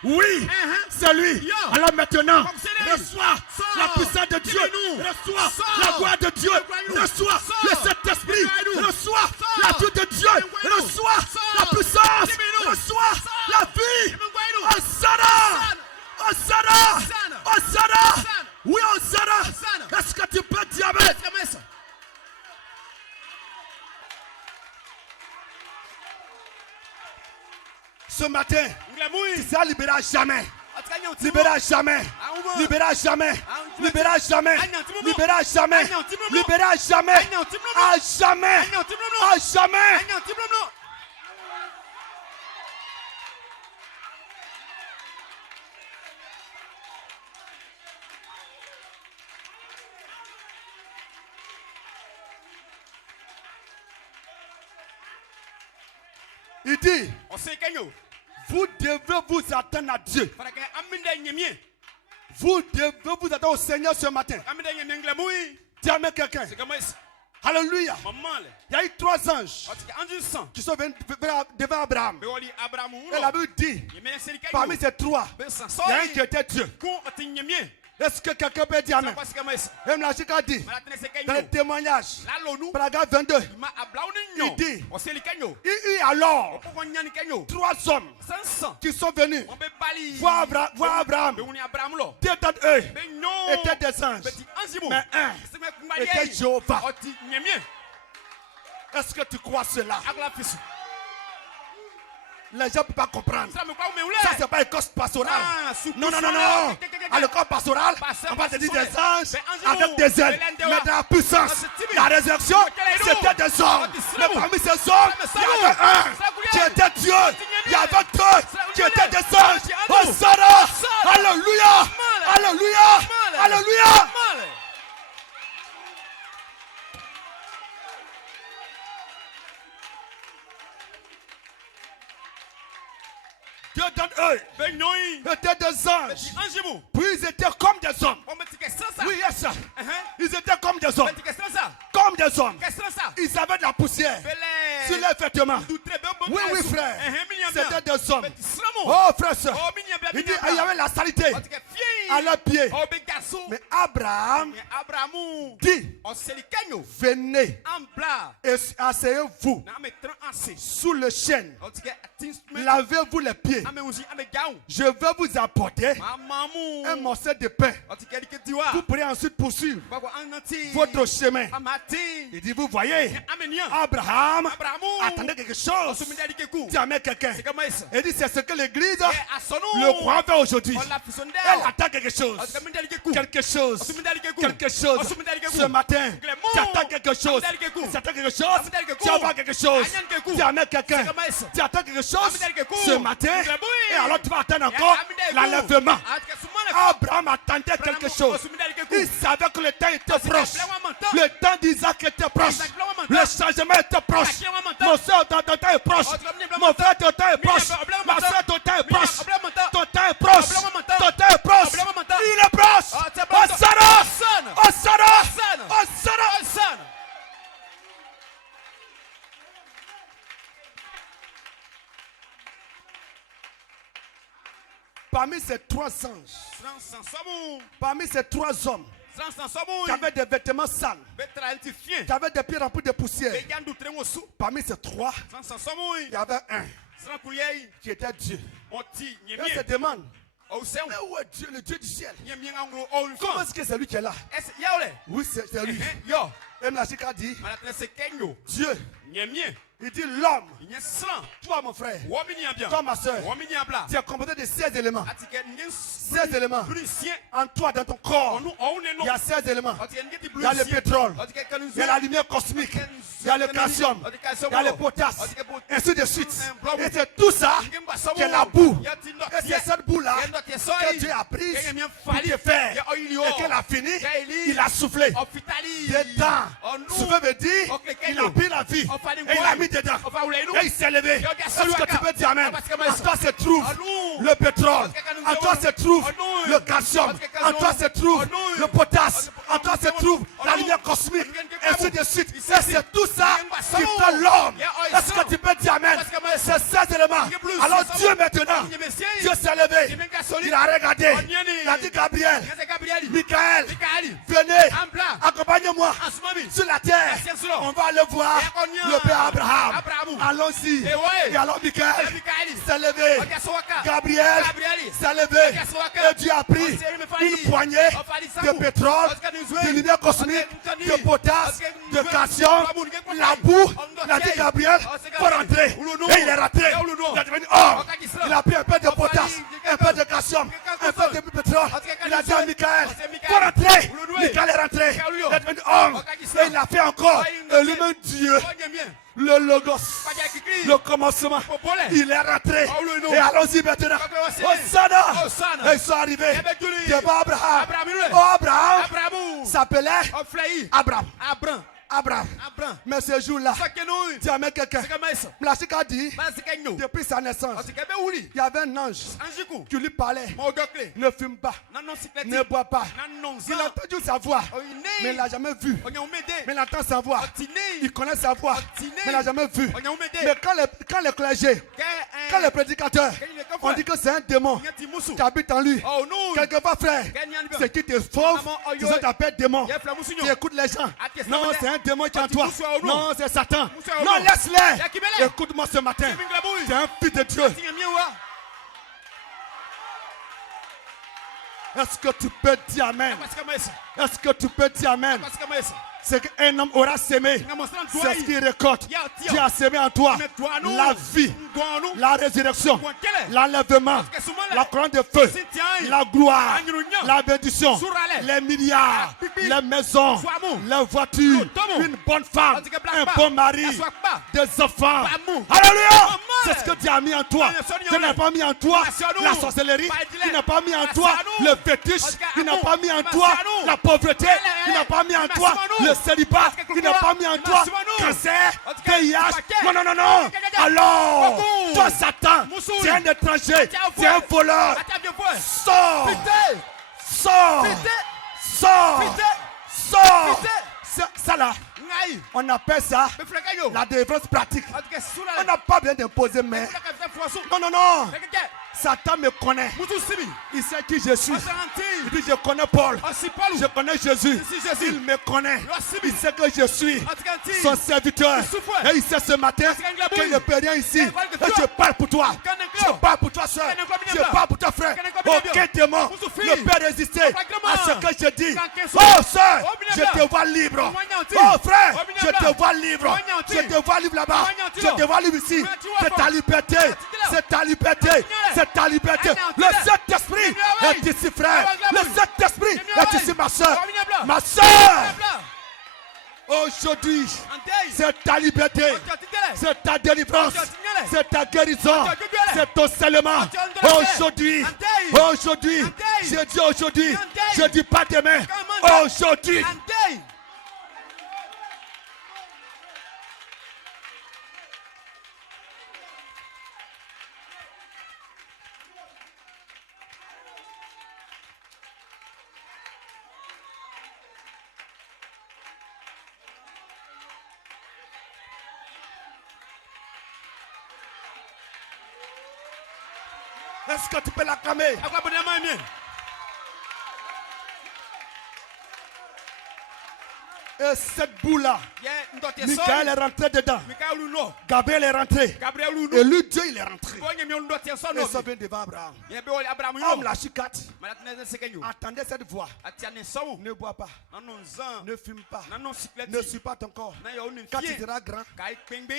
Oui, c'est lui. Alors maintenant, reçois la puissance de Dieu. Reçois la gloire de Dieu. Reçois le Saint-Esprit. Reçois la vie de Dieu. Reçois la puissance. Reçois la vie. Hosanna. Hosanna. Hosanna. Oui, Hosanna. Est-ce que tu peux dire amen? Ce matin, tu seras libéré à jamais. Libéré à jamais. Libéré à jamais. Libéré à jamais. Libéré à jamais. Libéré à jamais. À jamais. À jamais. Il dit, vous devez vous attendre à Dieu. Vous devez vous attendre au Seigneur ce matin. Dis amen quelqu'un. Alléluia. Il y a eu 3 anges qui sont venus devant Abraham. Et la Bible dit, parmi ces 3, il y a un qui était Dieu. Est-ce que quelqu'un peut dire amen? Même la Chica dit, dans le témoignage, paragraphe 22, il dit, il y a alors 3 hommes qui sont venus voir Abraham. 2 d'entre eux étaient des anges, mais un était Jéhovah. Est-ce que tu crois cela? Les gens ne peuvent pas comprendre. Ça, c'est pas l'école pastorale. Non. À l'école pastorale, on va te dire des anges avec des ailes. Mais dans la puissance, la résurrection, c'était des hommes. Mais parmi ces hommes, il y avait un qui était Dieu. Il y avait 2 qui étaient des anges. Oh, Sarah! Alléluia! Alléluia! Alléluia! Dieu d'entre eux étaient des anges. Puis ils étaient comme des hommes. Oui, yes. Ils étaient comme des hommes. Comme des hommes. Ils avaient de la poussière sur leurs vêtements. Oui, frère. C'était des hommes. Oh, frère, soeur. Il dit, il y avait la saleté à leurs pieds. Mais Abraham dit, venez et asseyez-vous sous le chêne. Lavez-vous les pieds. Je vais vous apporter un morceau de pain. Vous pourrez ensuite poursuivre votre chemin. Il dit, vous voyez, Abraham attendait quelque chose. Dis amen quelqu'un. Il dit, c'est ce que l'église, le croit fait aujourd'hui. Elle attend quelque chose. Quelque chose. Quelque chose. Ce matin, tu attends quelque chose. Tu attends quelque chose. Tu vas voir quelque chose. Dis amen quelqu'un. Tu attends quelque chose ce matin. Et alors tu vas attendre encore l'enlèvement. Abraham attendait quelque chose. Il savait que le temps était proche. Le temps d'Isaac était proche. Le changement était proche. Mon soeur, ton temps est proche. Mon frère, ton temps est proche. Ma soeur, ton temps est proche. Ton temps est proche. Ton temps est proche. Il est proche. Hosanna! Hosanna! Hosanna! Parmi ces 3 anges, parmi ces 3 hommes qui avaient des vêtements sales, qui avaient des pieds remplis de poussière, parmi ces 3, il y avait un qui était Dieu. Et on se demande, mais où est Dieu, le Dieu du ciel? Comment est-ce que c'est lui qui est là? Oui, c'est lui. Et la Chica dit, Dieu. Il dit l'homme, toi mon frère, toi ma soeur, tu es composé de 16 éléments. 16 éléments. En toi, dans ton corps, il y a 16 éléments. Il y a le pétrole, il y a la lumière cosmique, il y a le calcium, il y a le potasse, ainsi de suite. Et c'est tout ça qui est la boue. Et c'est cette boue-là que Dieu a prise pour te faire. Et qu'elle a fini, il a soufflé dedans. Souffler veut dire, il a pris la vie et il a mis dedans. Et il s'est levé. Est-ce que tu peux dire amen? En toi se trouve le pétrole. En toi se trouve le calcium. En toi se trouve le potasse. En toi se trouve la lumière cosmique. Ainsi de suite. Et c'est tout ça qui fait l'homme. Est-ce que tu peux dire amen? C'est 16 éléments. Alors Dieu maintenant, Dieu s'est levé. Il a regardé. Il a dit Gabriel, Michael, venez, accompagnez-moi sur la terre. On va aller voir le père Abraham. Allons-y. Et alors Michael s'est levé. Gabriel s'est levé. Et Dieu a pris une poignée de pétrole, de lumière cosmique, de potasse, de calcium, la boue. Il a dit Gabriel, faut rentrer. Et il est rentré. Il est devenu homme. Il a pris un peu de potasse, un peu de calcium, un peu de pétrole. Il a dit à Michael, faut rentrer. Michael est rentré. Il est devenu homme. Et il a fait encore. Et lui-même Dieu. Le logos, le commencement, il est rentré. Et allons-y maintenant. Hosanna. Et ils sont arrivés devant Abraham. Oh, Abraham s'appelait Abraham. Abraham. Mais ce jour-là, dis Amen quelqu'un. Blachik a dit, depuis sa naissance, il y avait un ange qui lui parlait. Ne fume pas, ne bois pas. Il a entendu sa voix, mais il n'a jamais vu. Mais il entend sa voix, il connaît sa voix, mais il n'a jamais vu. Mais quand le clergé, quand le prédicateur, on dit que c'est un démon qui habite en lui. Quelquefois, frère, c'est qui te sauve, c'est ça t'appelle démon. Tu écoutes les gens. Non, c'est un démon qui est en toi. Non, c'est Satan. Non, laisse-les. Écoute-moi ce matin. C'est un fils de Dieu. Est-ce que tu peux dire Amen? Est-ce que tu peux dire Amen? C'est qu'un homme aura sémé. C'est ce qu'il récolte. Dieu a sémé en toi la vie, la résurrection, l'enlèvement, la couronne de feu, la gloire, la bénédiction, les milliards, les maisons, les voitures, une bonne femme, un bon mari, des enfants. Alléluia! C'est ce que Dieu a mis en toi. Dieu n'a pas mis en toi la sorcellerie. Il n'a pas mis en toi le fétiche. Il n'a pas mis en toi la pauvreté. Il n'a pas mis en toi le célibat, il n'a pas mis en toi cancer, VIH. Non. Alors, toi Satan, tu es un étranger, tu es un voleur. Sors. Ça là, on appelle ça la délivrance pratique. On n'a pas besoin d'imposer, mais non. Satan me connaît. Il sait qui je suis. Il dit je connais Paul. Je connais Jésus. Il me connaît. Il sait que je suis son serviteur. Et il sait ce matin qu'il ne peut rien ici. Et je parle pour toi. Je parle pour toi, soeur. Je parle pour toi, frère. Aucun démon ne peut résister à ce que je dis. Oh, soeur, je te vois libre. Oh, frère, je te vois libre. Je te vois libre là-bas. Je te vois libre ici. C'est ta liberté. C'est ta liberté. C'est ta liberté. Le Saint-Esprit est ici, frère. Le Saint-Esprit est ici, ma soeur. Ma soeur. Aujourd'hui, c'est ta liberté. C'est ta délivrance. C'est ta guérison. C'est ton seulement. Aujourd'hui, je dis aujourd'hui. Je dis pas demain. Aujourd'hui. Est-ce que tu peux l'acclamer? Et cette boule-là, Michael est rentré dedans. Gabriel est rentré. Et lui, Dieu, il est rentré. Et ça vient devant Abraham. Homme la chicate. Attendez cette voix. Ne bois pas. Ne fume pas. Ne suis pas ton corps. Quand tu seras grand,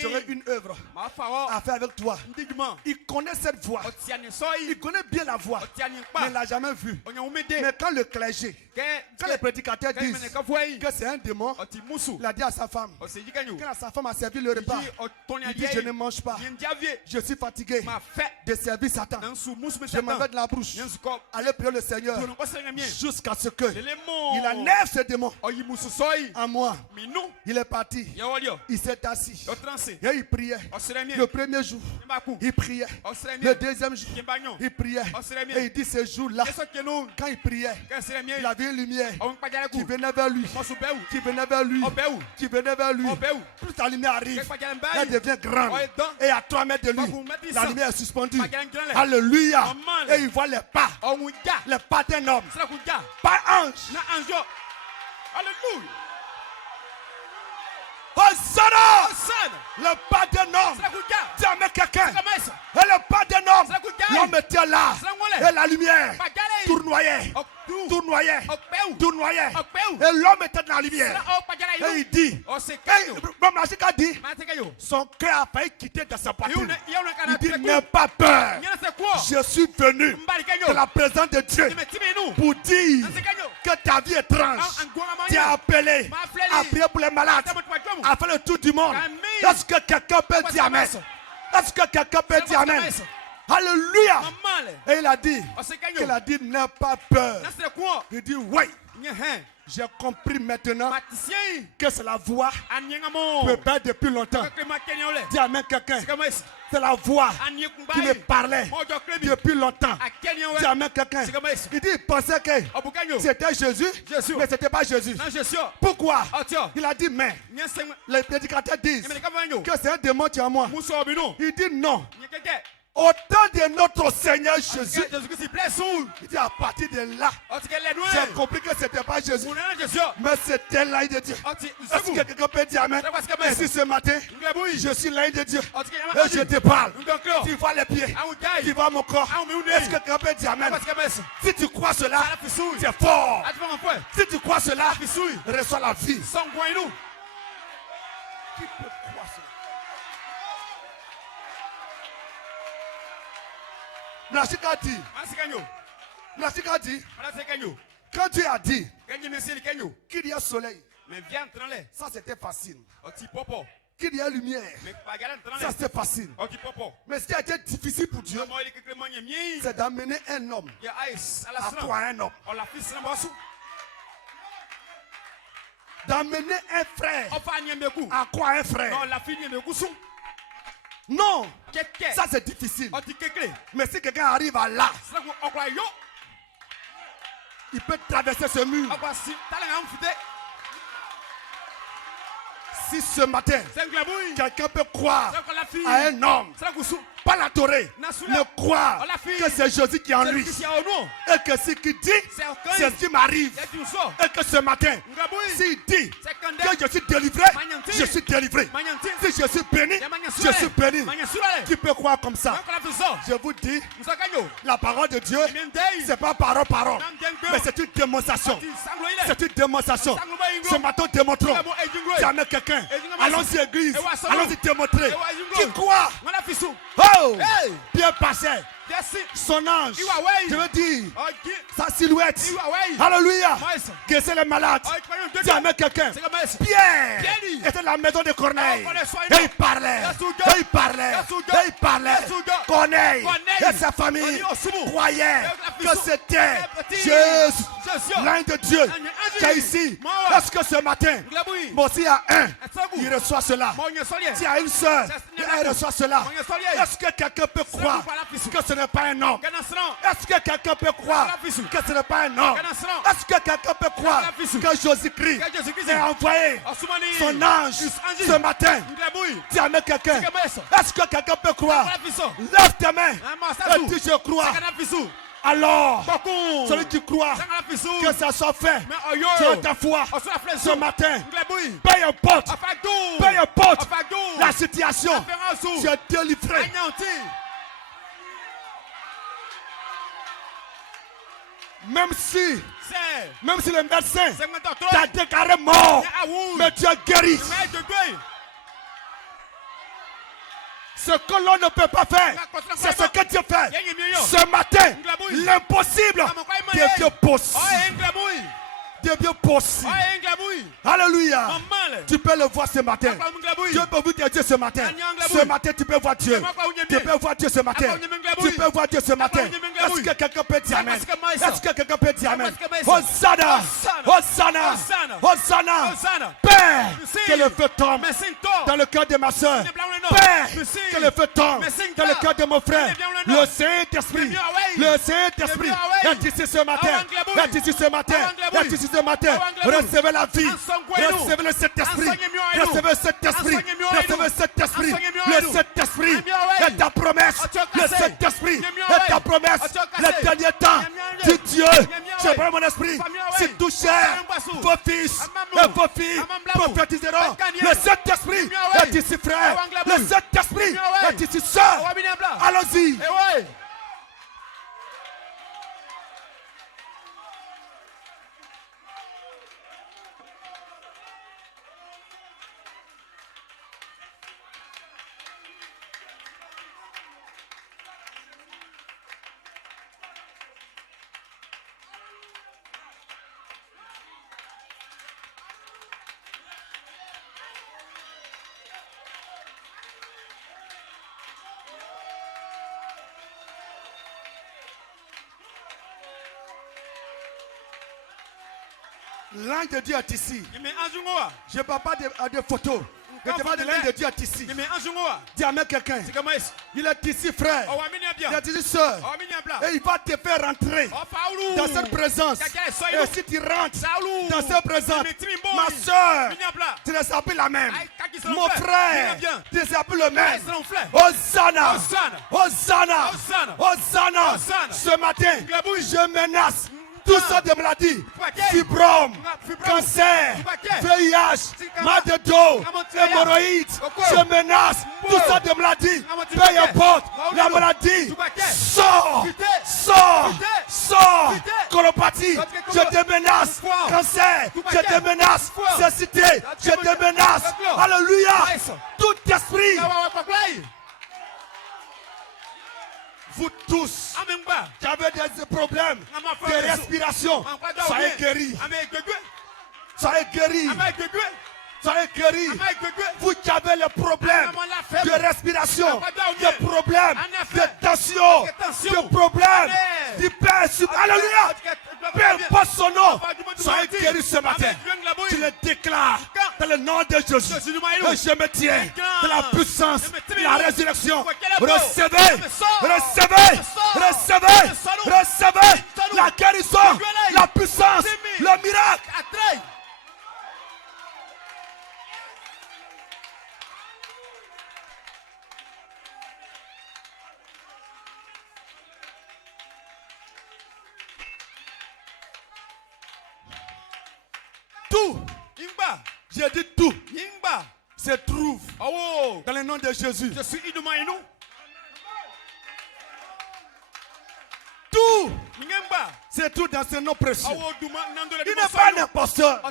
j'aurai une œuvre à faire avec toi. Il connaît cette voix. Il connaît bien la voix. Mais il ne l'a jamais vue. Mais quand le clergé, quand les prédicateurs disent que c'est un démon, il a dit à sa femme, quand sa femme a servi le repas, il dit je ne mange pas, je suis fatigué de servir Satan, je m'en vais de la bouche, allez prier le Seigneur jusqu'à ce que il enlève ce démon en moi. Il est parti, il s'est assis et il priait. Le premier jour il priait, le deuxième jour il priait, et il dit ce jour là, quand il priait, il avait une lumière qui venait vers lui, qui venait vers lui, qui venait vers lui. Plus la lumière arrive, elle devient grande. Et à 3 mètres de lui, la lumière est suspendue. Alléluia. Et il voit les pas d'un homme, pas ange. Alléluia. Hosanna! Le pas d'un homme. Dis à quelqu'un. Et le pas d'un homme. L'homme était là. Et la lumière tournoyait. Et l'homme était dans la lumière. Et il dit, son cœur a failli quitter de sa poitrine. Il dit, n'aie pas peur. Je suis venu de la présence de Dieu pour dire que ta vie est étrange. Tu es appelé à prier pour les malades, à faire le tour du monde. Est-ce que quelqu'un peut dire amen? Est-ce que quelqu'un peut dire amen? Alléluia. Et il a dit, n'aie pas peur. Il dit, oui. J'ai compris maintenant que c'est la voix préparée depuis longtemps. Dis amen quelqu'un. C'est la voix qui me parlait depuis longtemps. Dis amen quelqu'un. Il dit, il pensait que c'était Jésus, mais ce n'était pas Jésus. Pourquoi? Il a dit, mais les prédicateurs disent que c'est un démon qui est en moi. Il dit non. Au temps de notre Seigneur Jésus, il dit à partir de là, j'ai compris que ce n'était pas Jésus, mais c'était l'œil de Dieu. Est-ce que quelqu'un peut dire amen? Et si ce matin, je suis l'œil de Dieu, et je te parle, tu vois les pieds, tu vois mon corps, est-ce que quelqu'un peut dire amen? Si tu crois cela, c'est fort. Si tu crois cela, reçois la vie. Qui peut croire cela? Nashika dit, quand Dieu a dit qu'il y a soleil, ça c'était facile. Qu'il y a lumière, ça c'était facile. Mais ce qui a été difficile pour Dieu, c'est d'amener un homme à croire un homme. D'amener un frère à croire un frère. Non, ça c'est difficile. Mais si quelqu'un arrive à là, il peut traverser ce mur. Si ce matin, quelqu'un peut croire à un homme, pas l'adorer, mais croire que c'est Jésus qui est en lui. Et que ce qu'il dit, c'est ce qui m'arrive. Et que ce matin, s'il dit que je suis délivré, je suis délivré. Si je suis béni, je suis béni. Qui peut croire comme ça? Je vous dis, la parole de Dieu, c'est pas parole, mais c'est une démonstration. C'est une démonstration. Ce matin, démontrons. Jamais quelqu'un. Allons-y, église. Allons-y démontrer. Qui croit? Oh! Bien passé. Son ange, je veux dire, sa silhouette. Alléluia. Guérir les malades. Dis à quelqu'un. Pierre était dans la maison de Corneille. Et il parlait. Corneille et sa famille croyaient que c'était Jésus, l'un de Dieu, qui est ici. Est-ce que ce matin, moi aussi à un, il reçoit cela? S'il y a une soeur, elle reçoit cela. Est-ce que quelqu'un peut croire que ce n'est pas un homme? Est-ce que quelqu'un peut croire que ce n'est pas un homme? Est-ce que quelqu'un peut croire que Jésus-Christ a envoyé son ange ce matin? Dis à quelqu'un. Est-ce que quelqu'un peut croire? Lève tes mains et dis je crois. Alors, celui qui croit que ça soit fait sur ta foi ce matin, peu importe la situation, tu es délivré. Même si le médecin t'a déclaré mort, mais tu es guéri. Ce que l'on ne peut pas faire, c'est ce que Dieu fait. Ce matin, l'impossible devient possible. Alléluia. Tu peux le voir ce matin. Dieu peut vous dire Dieu ce matin. Ce matin, tu peux voir Dieu. Tu peux voir Dieu ce matin. Tu peux voir Dieu ce matin. Est-ce que quelqu'un peut dire amen? Est-ce que quelqu'un peut dire amen? Hosanna! Hosanna! Hosanna! Père, que le feu tombe dans le cœur de ma soeur. Père, que le feu tombe dans le cœur de mon frère. Le Saint-Esprit est ici ce matin. Est ici ce matin. Est ici ce matin. Recevez la vie. Recevez le Saint-Esprit. Recevez cet esprit. Recevez cet esprit. Le Saint-Esprit est ta promesse. Le Saint-Esprit est ta promesse. Le dernier temps, dit Dieu, je prends mon esprit. Si tout cher, vos fils et vos filles prophétiseront. Le Saint-Esprit est ici, frère. Le Saint-Esprit est ici, sœur. Allons-y. L'ange de Dieu est ici. Je ne parle pas de photos. Je te parle de l'ange de Dieu est ici. Dis à quelqu'un. Il est ici, frère. Il est ici, soeur. Et il va te faire rentrer dans cette présence. Et si tu rentres dans cette présence, ma soeur, tu ne seras plus la même. Mon frère, tu ne seras plus le même. Hosanna. Hosanna. Hosanna. Ce matin, je menace toutes sortes de maladies, fibrome, cancer, VIH, mal de dos, hémorroïdes, je menace toutes sortes de maladies, peu importe la maladie, sors, sors, sors, colopathie, je te menace, cancer, je te menace, cécité, je te menace, alléluia, tout esprit. Vous tous qui avez des problèmes de respiration, soyez guéris. Soyez guéris. Soyez guéris. Vous qui avez le problème de respiration, des problèmes de tension, des problèmes d'hyper. Alléluia. Peu importe son nom, soyez guéris ce matin. Je le déclare dans le nom de Jésus. Et je me tiens de la puissance de la résurrection. Recevez, recevez, recevez, recevez la guérison, la puissance, le miracle. Tout, j'ai dit tout, se trouve dans le nom de Jésus. Tout, c'est tout dans ce nom précieux. Il n'est pas un imposteur,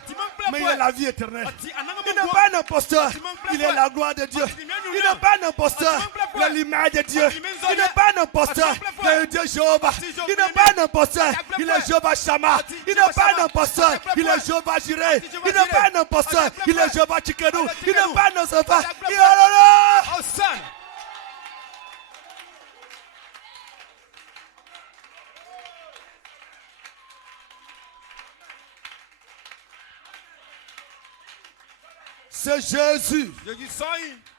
mais il est la vie éternelle. Il n'est pas un imposteur, il est la gloire de Dieu. Il n'est pas un imposteur, il est l'image de Dieu. Il n'est pas un imposteur, il est Dieu Jéhovah. Il n'est pas un imposteur, il est Jéhovah Shammah. Il n'est pas un imposteur, il est Jéhovah Jireh. Il n'est pas un imposteur, il est Jéhovah Tchikenu. Il n'est pas un imposteur, il est là. C'est Jésus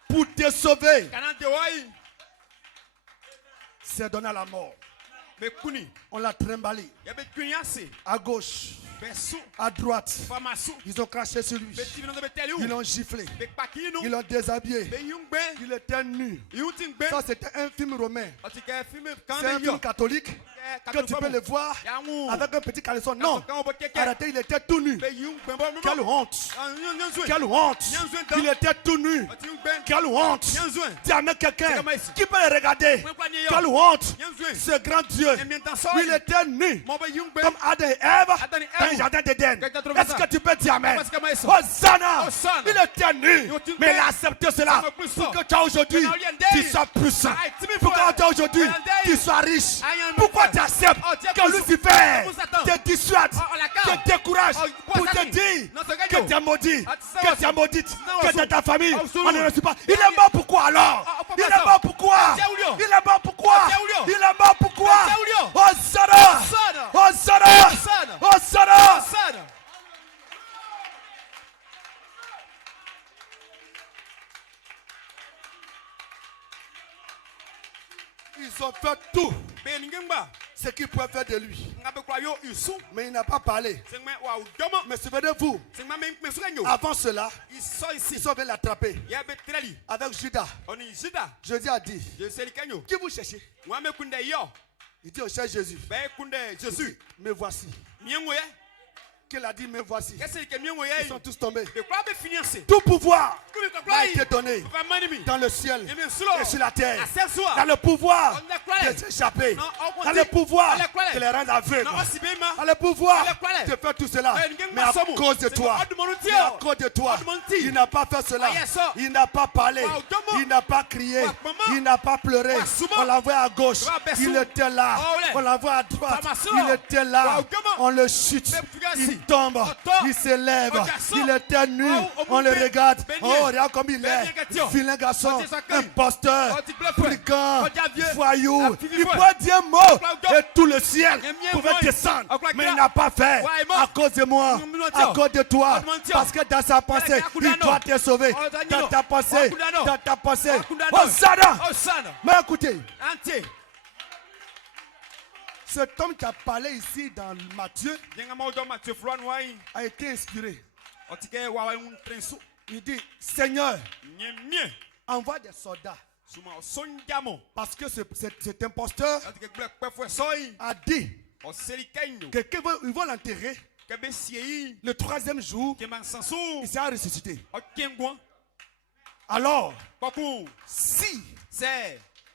pour te sauver. C'est donné à la mort. On l'a trimballé à gauche, à droite. Ils ont craché sur lui. Ils l'ont giflé. Ils l'ont déshabillé. Il était nu. Ça, c'était un film romain. C'est un film catholique que tu peux le voir avec un petit caleçon. Non, arrêtez, il était tout nu. Quelle honte. Quelle honte. Il était tout nu. Quelle honte. Dis à quelqu'un qui peut le regarder. Quelle honte. Ce grand Dieu, il était nu comme Adam et Ève dans le jardin d'Éden. Est-ce que tu peux dire amen? Hosanna. Il était nu, mais il a accepté cela pour que toi aujourd'hui tu sois puissant, pour que toi aujourd'hui tu sois riche. Pourquoi tu acceptes que Lucifer te dissuade, te décourage pour te dire que tu es maudit, que tu es maudite, que tu es ta famille? On ne le suit pas. Il est mort pourquoi alors? Il est mort pourquoi? Il est mort pourquoi? Il est mort pourquoi? Hosanna! Hosanna! Hosanna! Ils ont fait tout ce qu'ils pouvaient faire de lui. Mais il n'a pas parlé. Mais souvenez-vous, avant cela, ils sont venus l'attraper avec Judas. Jésus a dit, qui vous cherchez? Il dit, on cherche Jésus. Me voici. Qu'il a dit, me voici. Ils sont tous tombés. Tout pouvoir a été donné dans le ciel et sur la terre. Dans le pouvoir de s'échapper. Dans le pouvoir de les rendre aveugles. Dans le pouvoir de faire tout cela. Mais à cause de toi, à cause de toi, il n'a pas fait cela. Il n'a pas parlé. Il n'a pas crié. Il n'a pas pleuré. On l'a envoyé à gauche. Il était là. On l'a envoyé à droite. Il était là. On le chute. il tombe, il s'élève, il était nu, on le regarde. Oh, regarde comme il est. Vilain garçon, imposteur, brigand, voyou. Il peut dire un mot et tout le ciel pouvait descendre. Mais il n'a pas fait à cause de moi, à cause de toi. Parce que dans sa pensée, il doit te sauver. Dans ta pensée, Hosanna. Mais écoutez, cet homme qui a parlé ici dans Matthieu a été inspiré. Il dit, Seigneur, envoie des soldats. Parce que cet imposteur a dit qu'ils vont l'enterrer. Le 3e jour, il sera ressuscité. Alors, si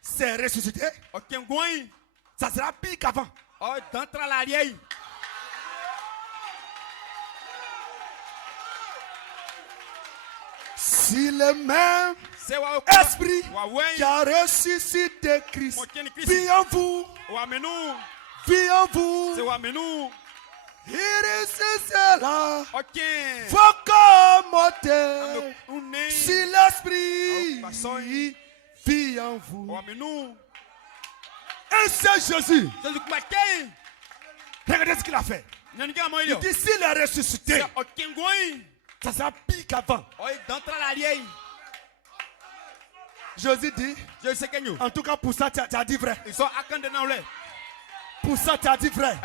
c'est ressuscité, ça sera pire qu'avant. Si le même esprit qui a ressuscité Christ vit en vous, il ressuscite là, faut commenter. Si l'esprit vit en vous, et c'est Jésus. Regardez ce qu'il a fait. Il dit s'il est ressuscité, ça sera pire qu'avant. Jésus dit, en tout cas pour ça tu as dit vrai. Pour ça tu as dit vrai.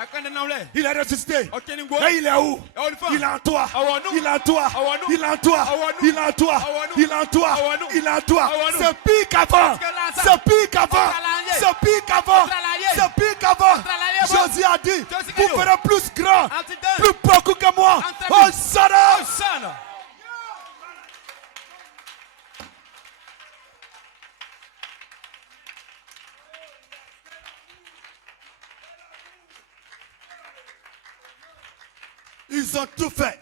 Il est ressuscité. Et il est où? Il est en toi. Il est en toi. Il est en toi. Il est en toi. Il est en toi. Il est en toi. C'est pire qu'avant. C'est pire qu'avant. C'est pire qu'avant. C'est pire qu'avant. Jésus a dit, vous ferez plus grand, plus beaucoup que moi. Hosanna. Ils ont tout fait.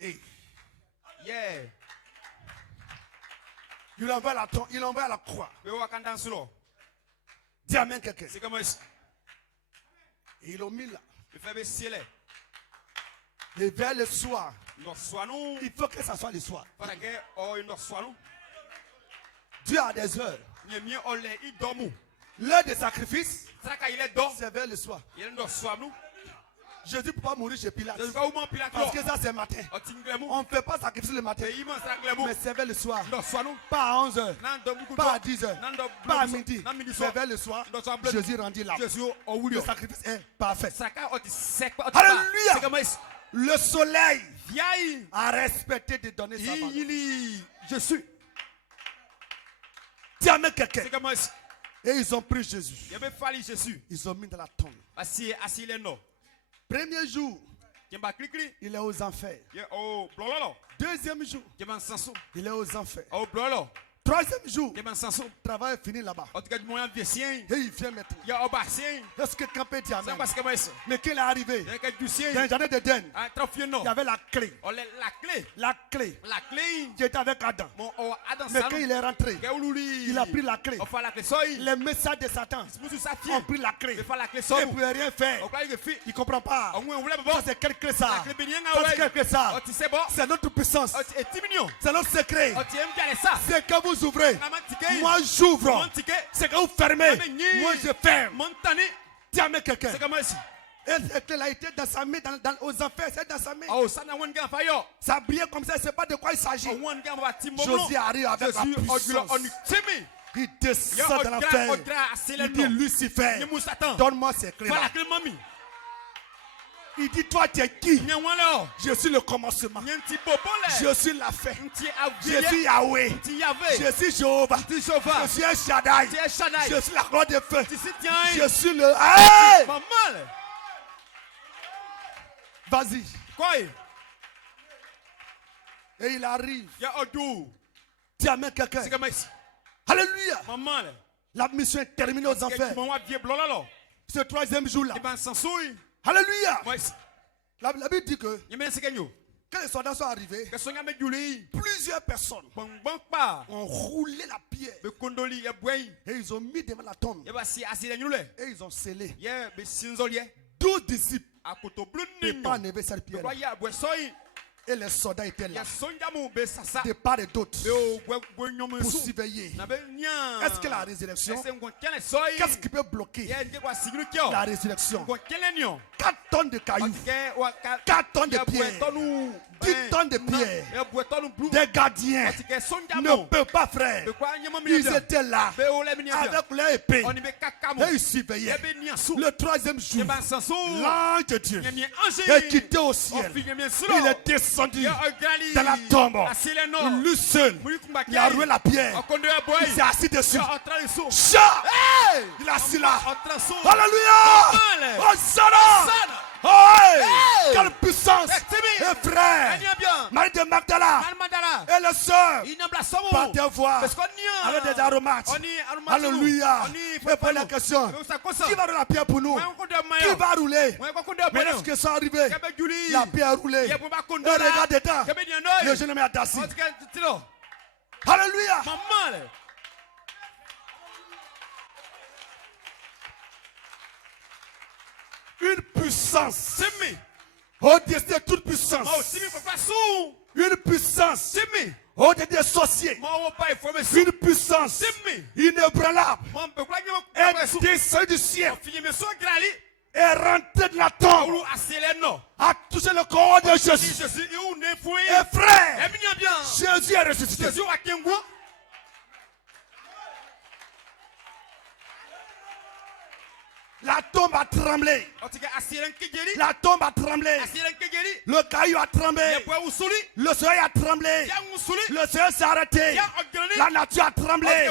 Et il envoie la croix. Dis amen quelqu'un. Et ils l'ont mis là. Et vers le soir, il faut que ça soit le soir. Dieu a des heures. L'heure de sacrifice, c'est vers le soir. Jésus ne peut pas mourir chez Pilate. Parce que ça c'est matin. On ne fait pas sacrifice le matin. Mais c'est vers le soir. Pas à 11h. Pas à 10h. Pas à midi. Mais vers le soir. Jésus rendit là. Le sacrifice est parfait. Alléluia. Le soleil a respecté de donner sa parole. Je suis. Dis amen quelqu'un. Et ils ont pris Jésus. Ils ont mis dans la tombe. Premier jour, il est aux enfers. Deuxième jour, il est aux enfers. Troisième jour, le travail est fini là-bas. Et il vient maintenant. Est-ce que quelqu'un peut dire amen? Mais qu'il est arrivé dans les années d'Éden, il y avait la clé. La clé qui était avec Adam. Mais quand il est rentré, il a pris la clé. Les messages de Satan ont pris la clé. Il ne pouvait rien faire. Il ne comprend pas. Ça c'est quelle clé ça? Ça c'est quelle clé ça? C'est notre puissance. C'est notre secret. C'est que vous ouvrez, moi j'ouvre. C'est que vous fermez, moi je ferme. Dis amen quelqu'un. Et cette clé a été dans sa main, aux enfers, c'est dans sa main. Ça brille comme ça, il ne sait pas de quoi il s'agit. Jésus arrive avec la puissance. Il descend dans l'enfer. Il dit Lucifer, donne-moi ces clés là. Il dit, toi tu es qui? Je suis le commencement. Je suis la fin. Je suis Yahweh. Je suis Jéhovah. Je suis El Shaddai. Je suis la gloire des feux. Je suis le... Hey! Vas-y. Et il arrive. Dis amen quelqu'un. Alléluia. La mission est terminée aux enfers. Ce troisième jour-là. Alléluia. La Bible dit que quand les soldats sont arrivés, plusieurs personnes ont roulé la pierre et ils ont mis devant la tombe et ils ont scellé. 12 disciples ne pas enlever cette pierre. Et les soldats étaient là, de part et d'autre, pour surveiller. Est-ce que la résurrection, qu'est-ce qui peut bloquer la résurrection? 4 tonnes de cailloux, 4 tonnes de pierres, 10 tonnes de pierres. Des gardiens ne peuvent pas, frère. Ils étaient là avec leur épée et ils surveillaient. Le 3e jour, l'ange de Dieu est quitté au ciel. Il est descendu dans la tombe. Lui seul, il a roué la pierre. Il s'est assis dessus. Il est assis là. Alléluia. Hosanna. Oh, quelle puissance! Et frère, Marie de Magdala et le soeur partaient voir avec des aromates. Alléluia. Et pour la question, qui va rouler la pierre pour nous? Qui va rouler? Mais lorsqu'ils sont arrivés, la pierre a roulé. Et regarde dedans, le jeune homme est assis. Alléluia. Une puissance. Au-dessus de toute puissance. Une puissance. Au-dessus des sorciers. Une puissance inébranlable. Est descendu du ciel. Est rentré dans la tombe. A touché le corps de Jésus. Et frère, Jésus est ressuscité. La tombe a tremblé. La tombe a tremblé. Le caillou a tremblé. Le soleil a tremblé. Le soleil s'est arrêté. La nature a tremblé.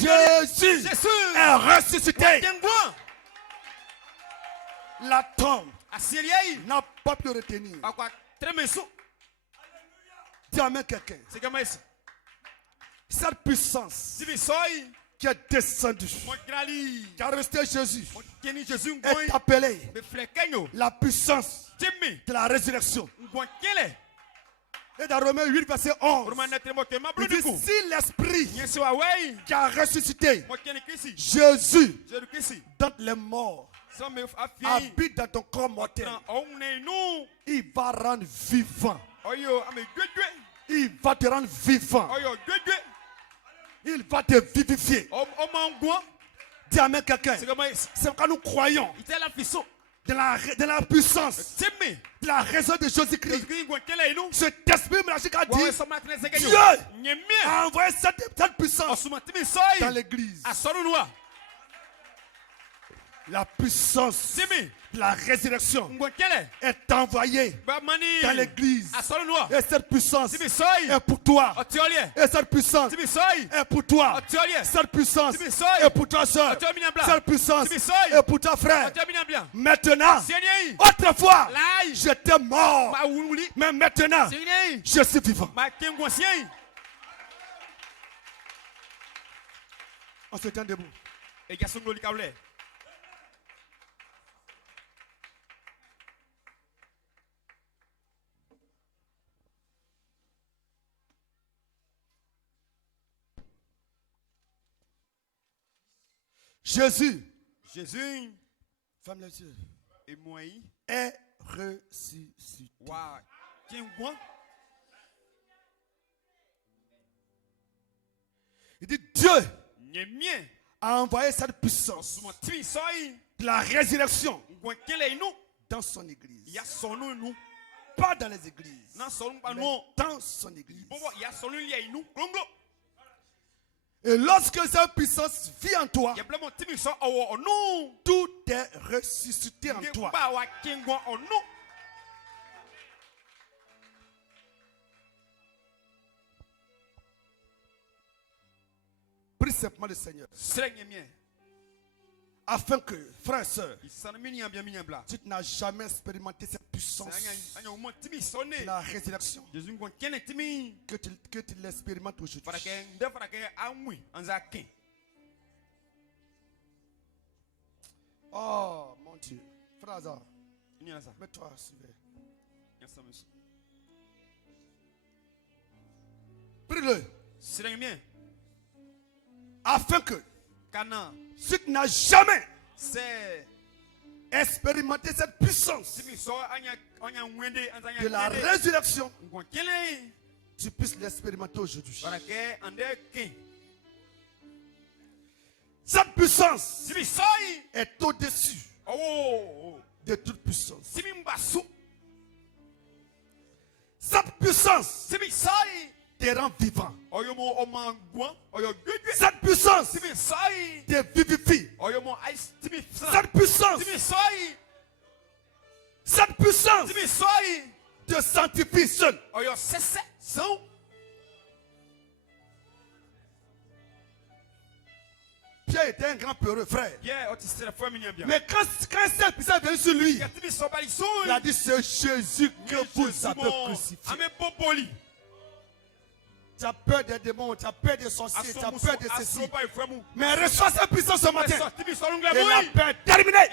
Jésus est ressuscité. La tombe n'a pas pu retenir. Dis amen quelqu'un. Cette puissance qui est descendu, qui a resté Jésus, est appelé la puissance de la résurrection. Et dans Romains 8, verset 11, il dit, si l'esprit qui a ressuscité Jésus dans les morts habite dans ton corps mortel, il va rendre vivant. Il va te rendre vivant. Il va te vivifier. Dis amen quelqu'un. C'est pourquoi nous croyons de la puissance de la raison de Jésus-Christ. Cet esprit magique a dit, Dieu a envoyé cette puissance dans l'église. La puissance de la résurrection est envoyée dans l'église. Et cette puissance est pour toi. Et cette puissance est pour toi. Cette puissance est pour toi, soeur. Cette puissance est pour toi, frère. Maintenant, autrefois, j'étais mort. Mais maintenant, je suis vivant. On se tient debout. Jésus, ferme les yeux, est ressuscité. Il dit Dieu a envoyé cette puissance de la résurrection dans son église. Pas dans les églises, mais dans son église. Et lorsque cette puissance vit en toi, tout est ressuscité en toi. Prie simplement le Seigneur. Afin que, frère et soeur, tu n'as jamais expérimenté cette puissance de la résurrection, que tu l'expérimentes aujourd'hui. Oh mon Dieu. Frère Hazard, mets-toi à suivre. Prie-le. Afin que si tu n'as jamais expérimenter cette puissance de la résurrection, tu puisses l'expérimenter aujourd'hui. Cette puissance est au-dessus de toute puissance. Cette puissance te rend vivant. Cette puissance te vivifie. Cette puissance te sanctifie seul. Pierre était un grand peureux frère. Mais quand cette puissance est venue sur lui, il a dit, c'est Jésus que vous avez crucifié. Tu as peur des démons, tu as peur des sorciers, tu as peur de ceci. Mais reçois cette puissance ce matin. Et la peur est terminée.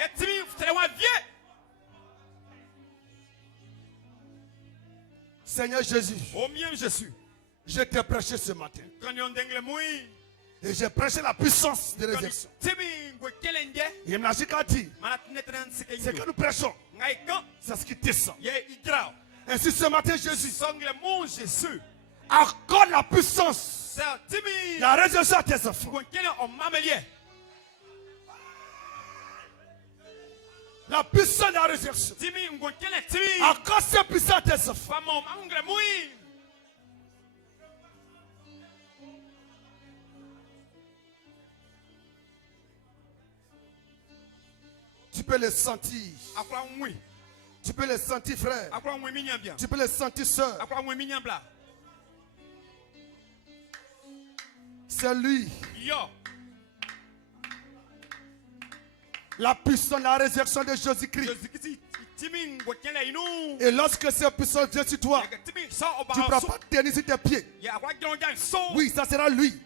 Seigneur Jésus, je t'ai prêché ce matin. Et j'ai prêché la puissance de résurrection. Et Mnachik a dit, c'est que nous prêchons. C'est ce qui descend. Ainsi ce matin, Jésus, accorde la puissance, la résurrection à tes enfants. La puissance de la résurrection. Accorde cette puissance à tes enfants. Tu peux le sentir. Tu peux le sentir, frère. Tu peux le sentir, soeur. C'est lui. La puissance de la résurrection de Jésus-Christ. Et lorsque cette puissance vient sur toi, tu ne pourras pas tenir sur tes pieds. Oui, ça sera lui.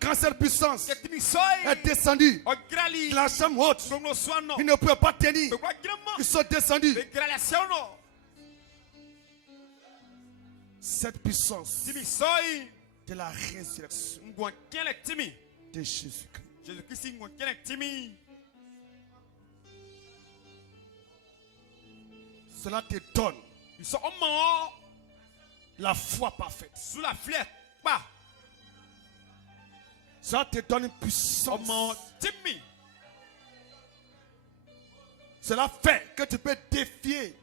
Quand cette puissance est descendue de la chambre haute, ils ne pouvaient pas tenir. Ils sont descendus. Cette puissance de la résurrection de Jésus-Christ. Cela te donne la foi parfaite. Ça te donne une puissance. Cela fait que tu peux défier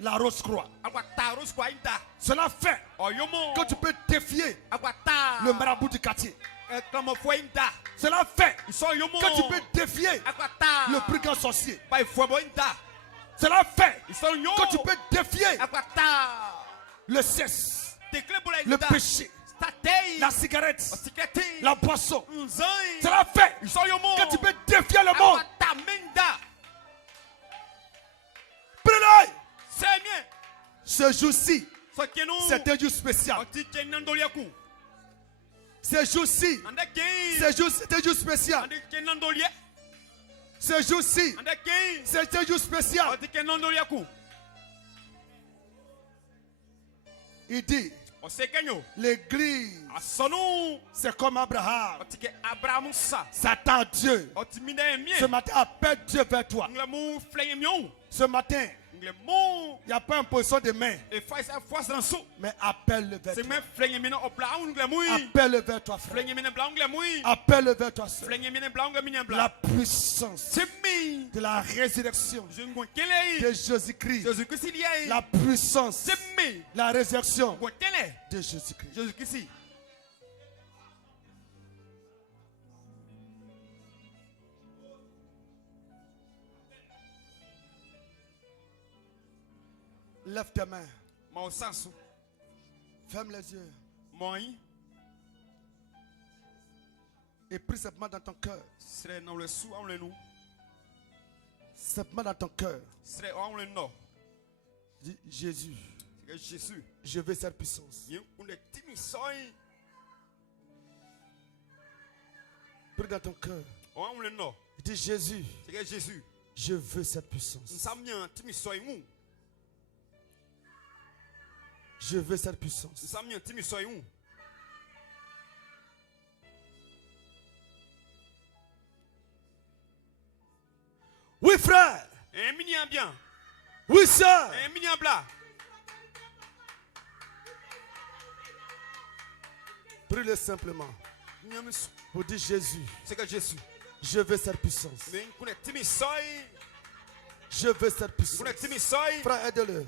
la Rose-Croix. Cela fait que tu peux défier le marabout du quartier. Cela fait que tu peux défier le brigand sorcier. Cela fait que tu peux défier le sexe, le péché, la cigarette, la boisson. Cela fait que tu peux défier le monde. Prenez. Ce jour-ci, c'est un jour spécial. Ce jour-ci, c'est un jour spécial. Ce jour-ci, c'est un jour spécial. Il dit, l'église, c'est comme Abraham. S'attend à Dieu. Ce matin, appelle Dieu vers toi. Ce matin, il n'y a pas une position de main. Mais appelle-le vers toi. Appelle-le vers toi, frère. Appelle-le vers toi, soeur. La puissance de la résurrection de Jésus-Christ. La puissance de la résurrection de Jésus-Christ. Lève tes mains. Ferme les yeux. Et prie simplement dans ton cœur. Simplement dans ton cœur. Dis, Jésus, je veux cette puissance. Prie dans ton cœur. Dis, Jésus, je veux cette puissance. Je veux cette puissance. Oui, frère. Oui, sœur. Prie-le simplement. Vous dites Jésus. C'est que Jésus. Je veux cette puissance. Je veux cette puissance. Frère, aide-le.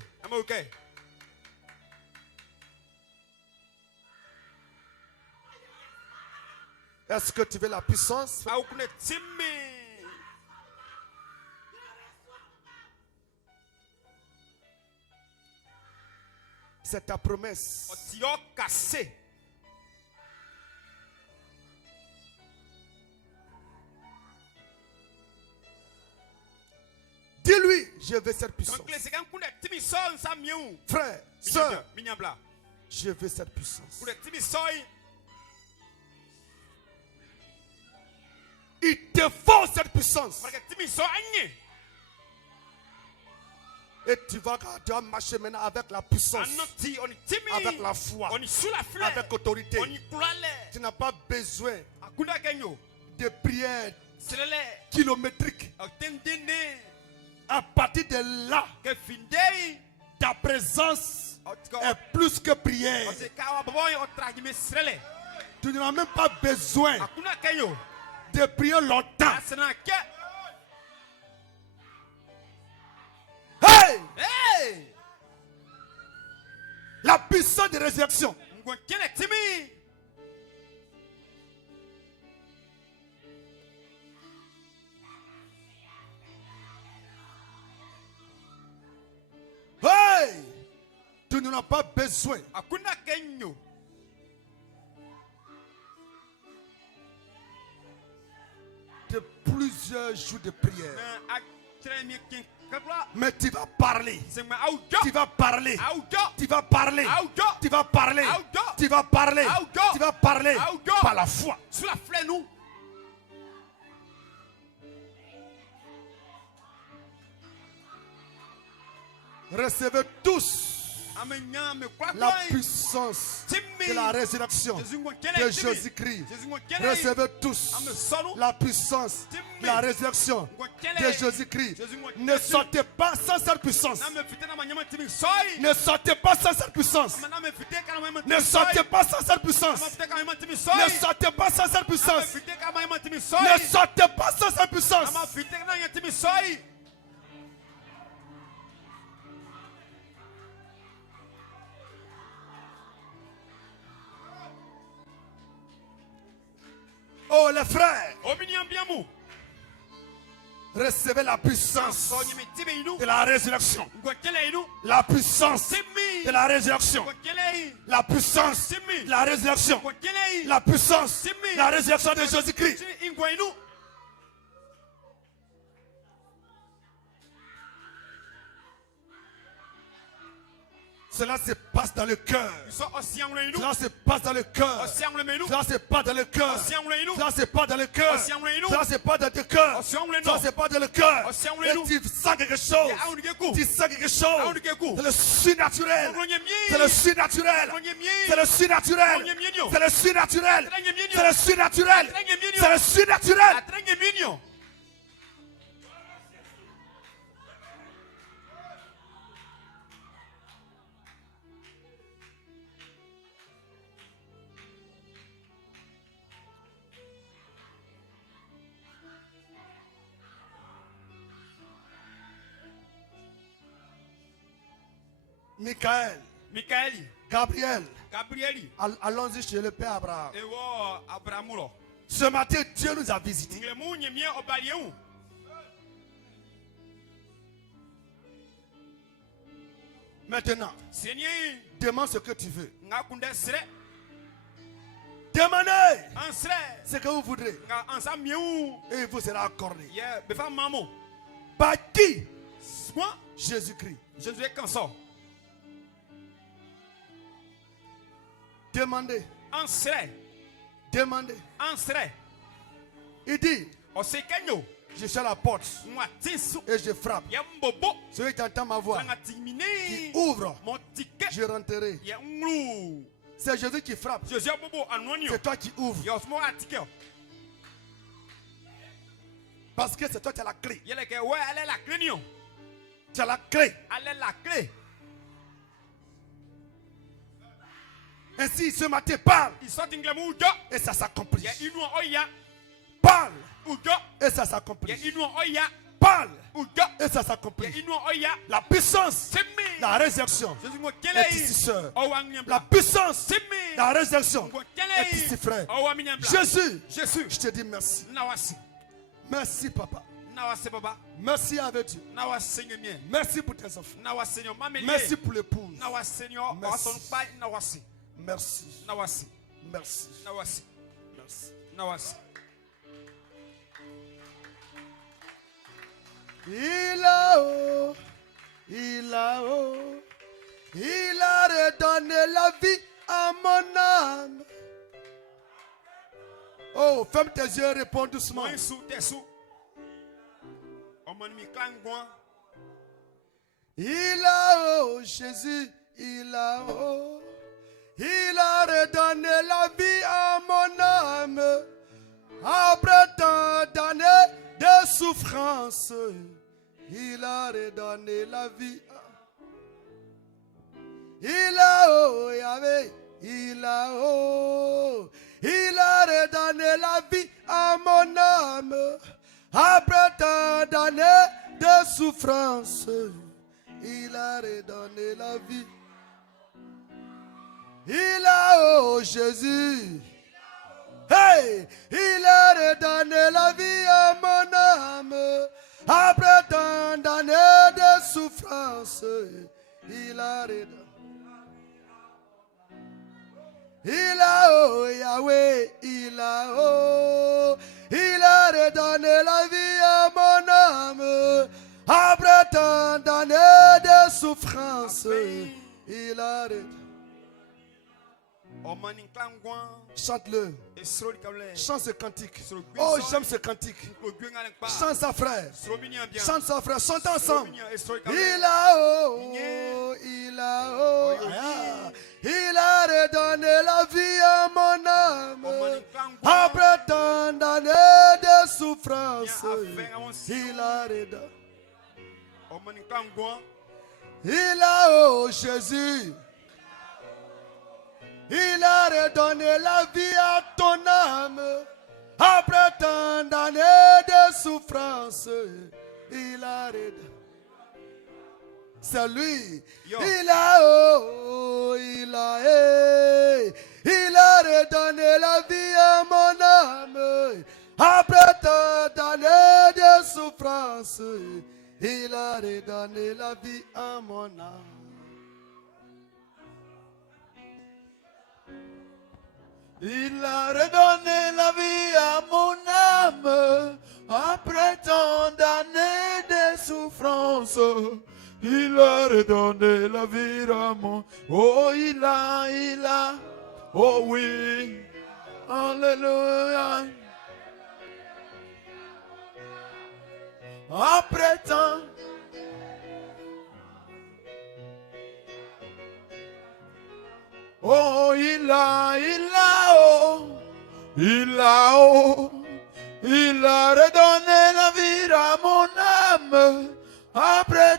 Est-ce que tu veux la puissance? C'est ta promesse. Dis-lui, je veux cette puissance. Frère, soeur, je veux cette puissance. Il te faut cette puissance. Et tu vas marcher maintenant avec la puissance, avec la foi, avec autorité. Tu n'as pas besoin de prières kilométriques. À partir de là, ta présence est plus que prière. Tu n'as même pas besoin de prier longtemps. Hey! La puissance de résurrection. Hey! Tu n'en as pas besoin de plusieurs jours de prière. Mais tu vas parler. Tu vas parler. Tu vas parler. Tu vas parler. Tu vas parler. Tu vas parler par la foi. Recevez tous la puissance de la résurrection de Jésus-Christ. Recevez tous la puissance de la résurrection de Jésus-Christ. Ne sortez pas sans cette puissance. Ne sortez pas sans cette puissance. Ne sortez pas sans cette puissance. Ne sortez pas sans cette puissance. Ne sortez pas sans cette puissance. Oh les frères, recevez la puissance de la résurrection. La puissance de la résurrection. La puissance de la résurrection. La puissance de la résurrection de Jésus-Christ. Cela se passe dans le cœur. Cela se passe dans le cœur. Cela se passe dans le cœur. Cela se passe dans le cœur. Cela se passe dans le cœur. Cela se passe dans le cœur. Et tu sens quelque chose. Tu sens quelque chose. C'est le surnaturel. C'est le surnaturel. C'est le surnaturel. C'est le surnaturel. C'est le surnaturel. C'est le surnaturel. Michael. Gabriel. Allons-y chez le Père Abraham. Ce matin, Dieu nous a visités. Maintenant, demande ce que tu veux. Demandez ce que vous voudrez. Et il vous sera accordé. Par qui? Jésus-Christ. Demandez. Demandez. Il dit, je suis à la porte et je frappe. Celui qui entend ma voix, qui ouvre, je rentrerai. C'est Jésus qui frappe. C'est toi qui ouvres. Parce que c'est toi qui as la clé. Il est que ouais, elle est la clé non. Tu as la clé. Elle est la clé. Ainsi, ce matin, parle. Il sort une glamour Et ça s'accomplit. il y a une oya Parle. ou Et ça il y s'accomplit. a une oya Parle. ou Et ça il y a s'accomplit. une oya. La puissance. C'est me. La résurrection. Jésus mo Est kele ici, sœur. o wa minyam. La puissance. C'est me. La résurrection. Mo Est kele ici, frère. o wa minyam. Jésus. Jésus. Je te dis merci. Nawasi. Merci, papa. Nawasi baba. Merci avec Dieu. Nawasi Seigneur mien. Merci pour tes enfants. Nawasi Seigneur mameli. Merci pour l'épouse. Nawasi Seigneur o Merci. son pai nawasi. Merci. Nawasi. Merci. Nawasi. Merci. Nawasi. Il a haut, il a haut, il a redonné la vie à mon âme. Oh, ferme tes yeux et réponds doucement. Moi sous tes sous. O man mi klangwan. Il a haut, Jésus, il a haut, il a redonné la vie à mon âme. Après tant d'années de souffrance, il a redonné la vie. Il a haut, Yahvé, il a haut, il a redonné la vie à mon âme. Après tant d'années de souffrance, il a redonné la vie. Il a haut, Jésus. Hey, il a redonné la vie à mon âme. Après tant d'années de souffrance, il a redonné. Il a haut, Yahweh, il a haut. Il a redonné la vie à mon âme. Après tant d'années de souffrance, il a redonné. O man klangwan. Chante-le. Esro kable. Chante ce cantique. Oh, j'aime ce cantique. Chante ça, frère. Chante ça, frère. Chante ensemble. Il a haut, il a haut. Il a redonné la vie à mon âme. Après tant d'années de souffrance, il a redonné. Il a haut, Jésus. Il a redonné la vie à ton âme. Après tant d'années de souffrance, il a redonné. C'est lui. Il a haut, il a redonné la vie à mon âme. Après tant d'années de souffrance, il a redonné la vie à mon âme. Il a redonné la vie à mon âme. Après tant d'années de souffrance, il a redonné la vie à mon. Oh, il a. Oh oui. Alléluia. Après tant. Oh, il a redonné la vie à mon âme. Après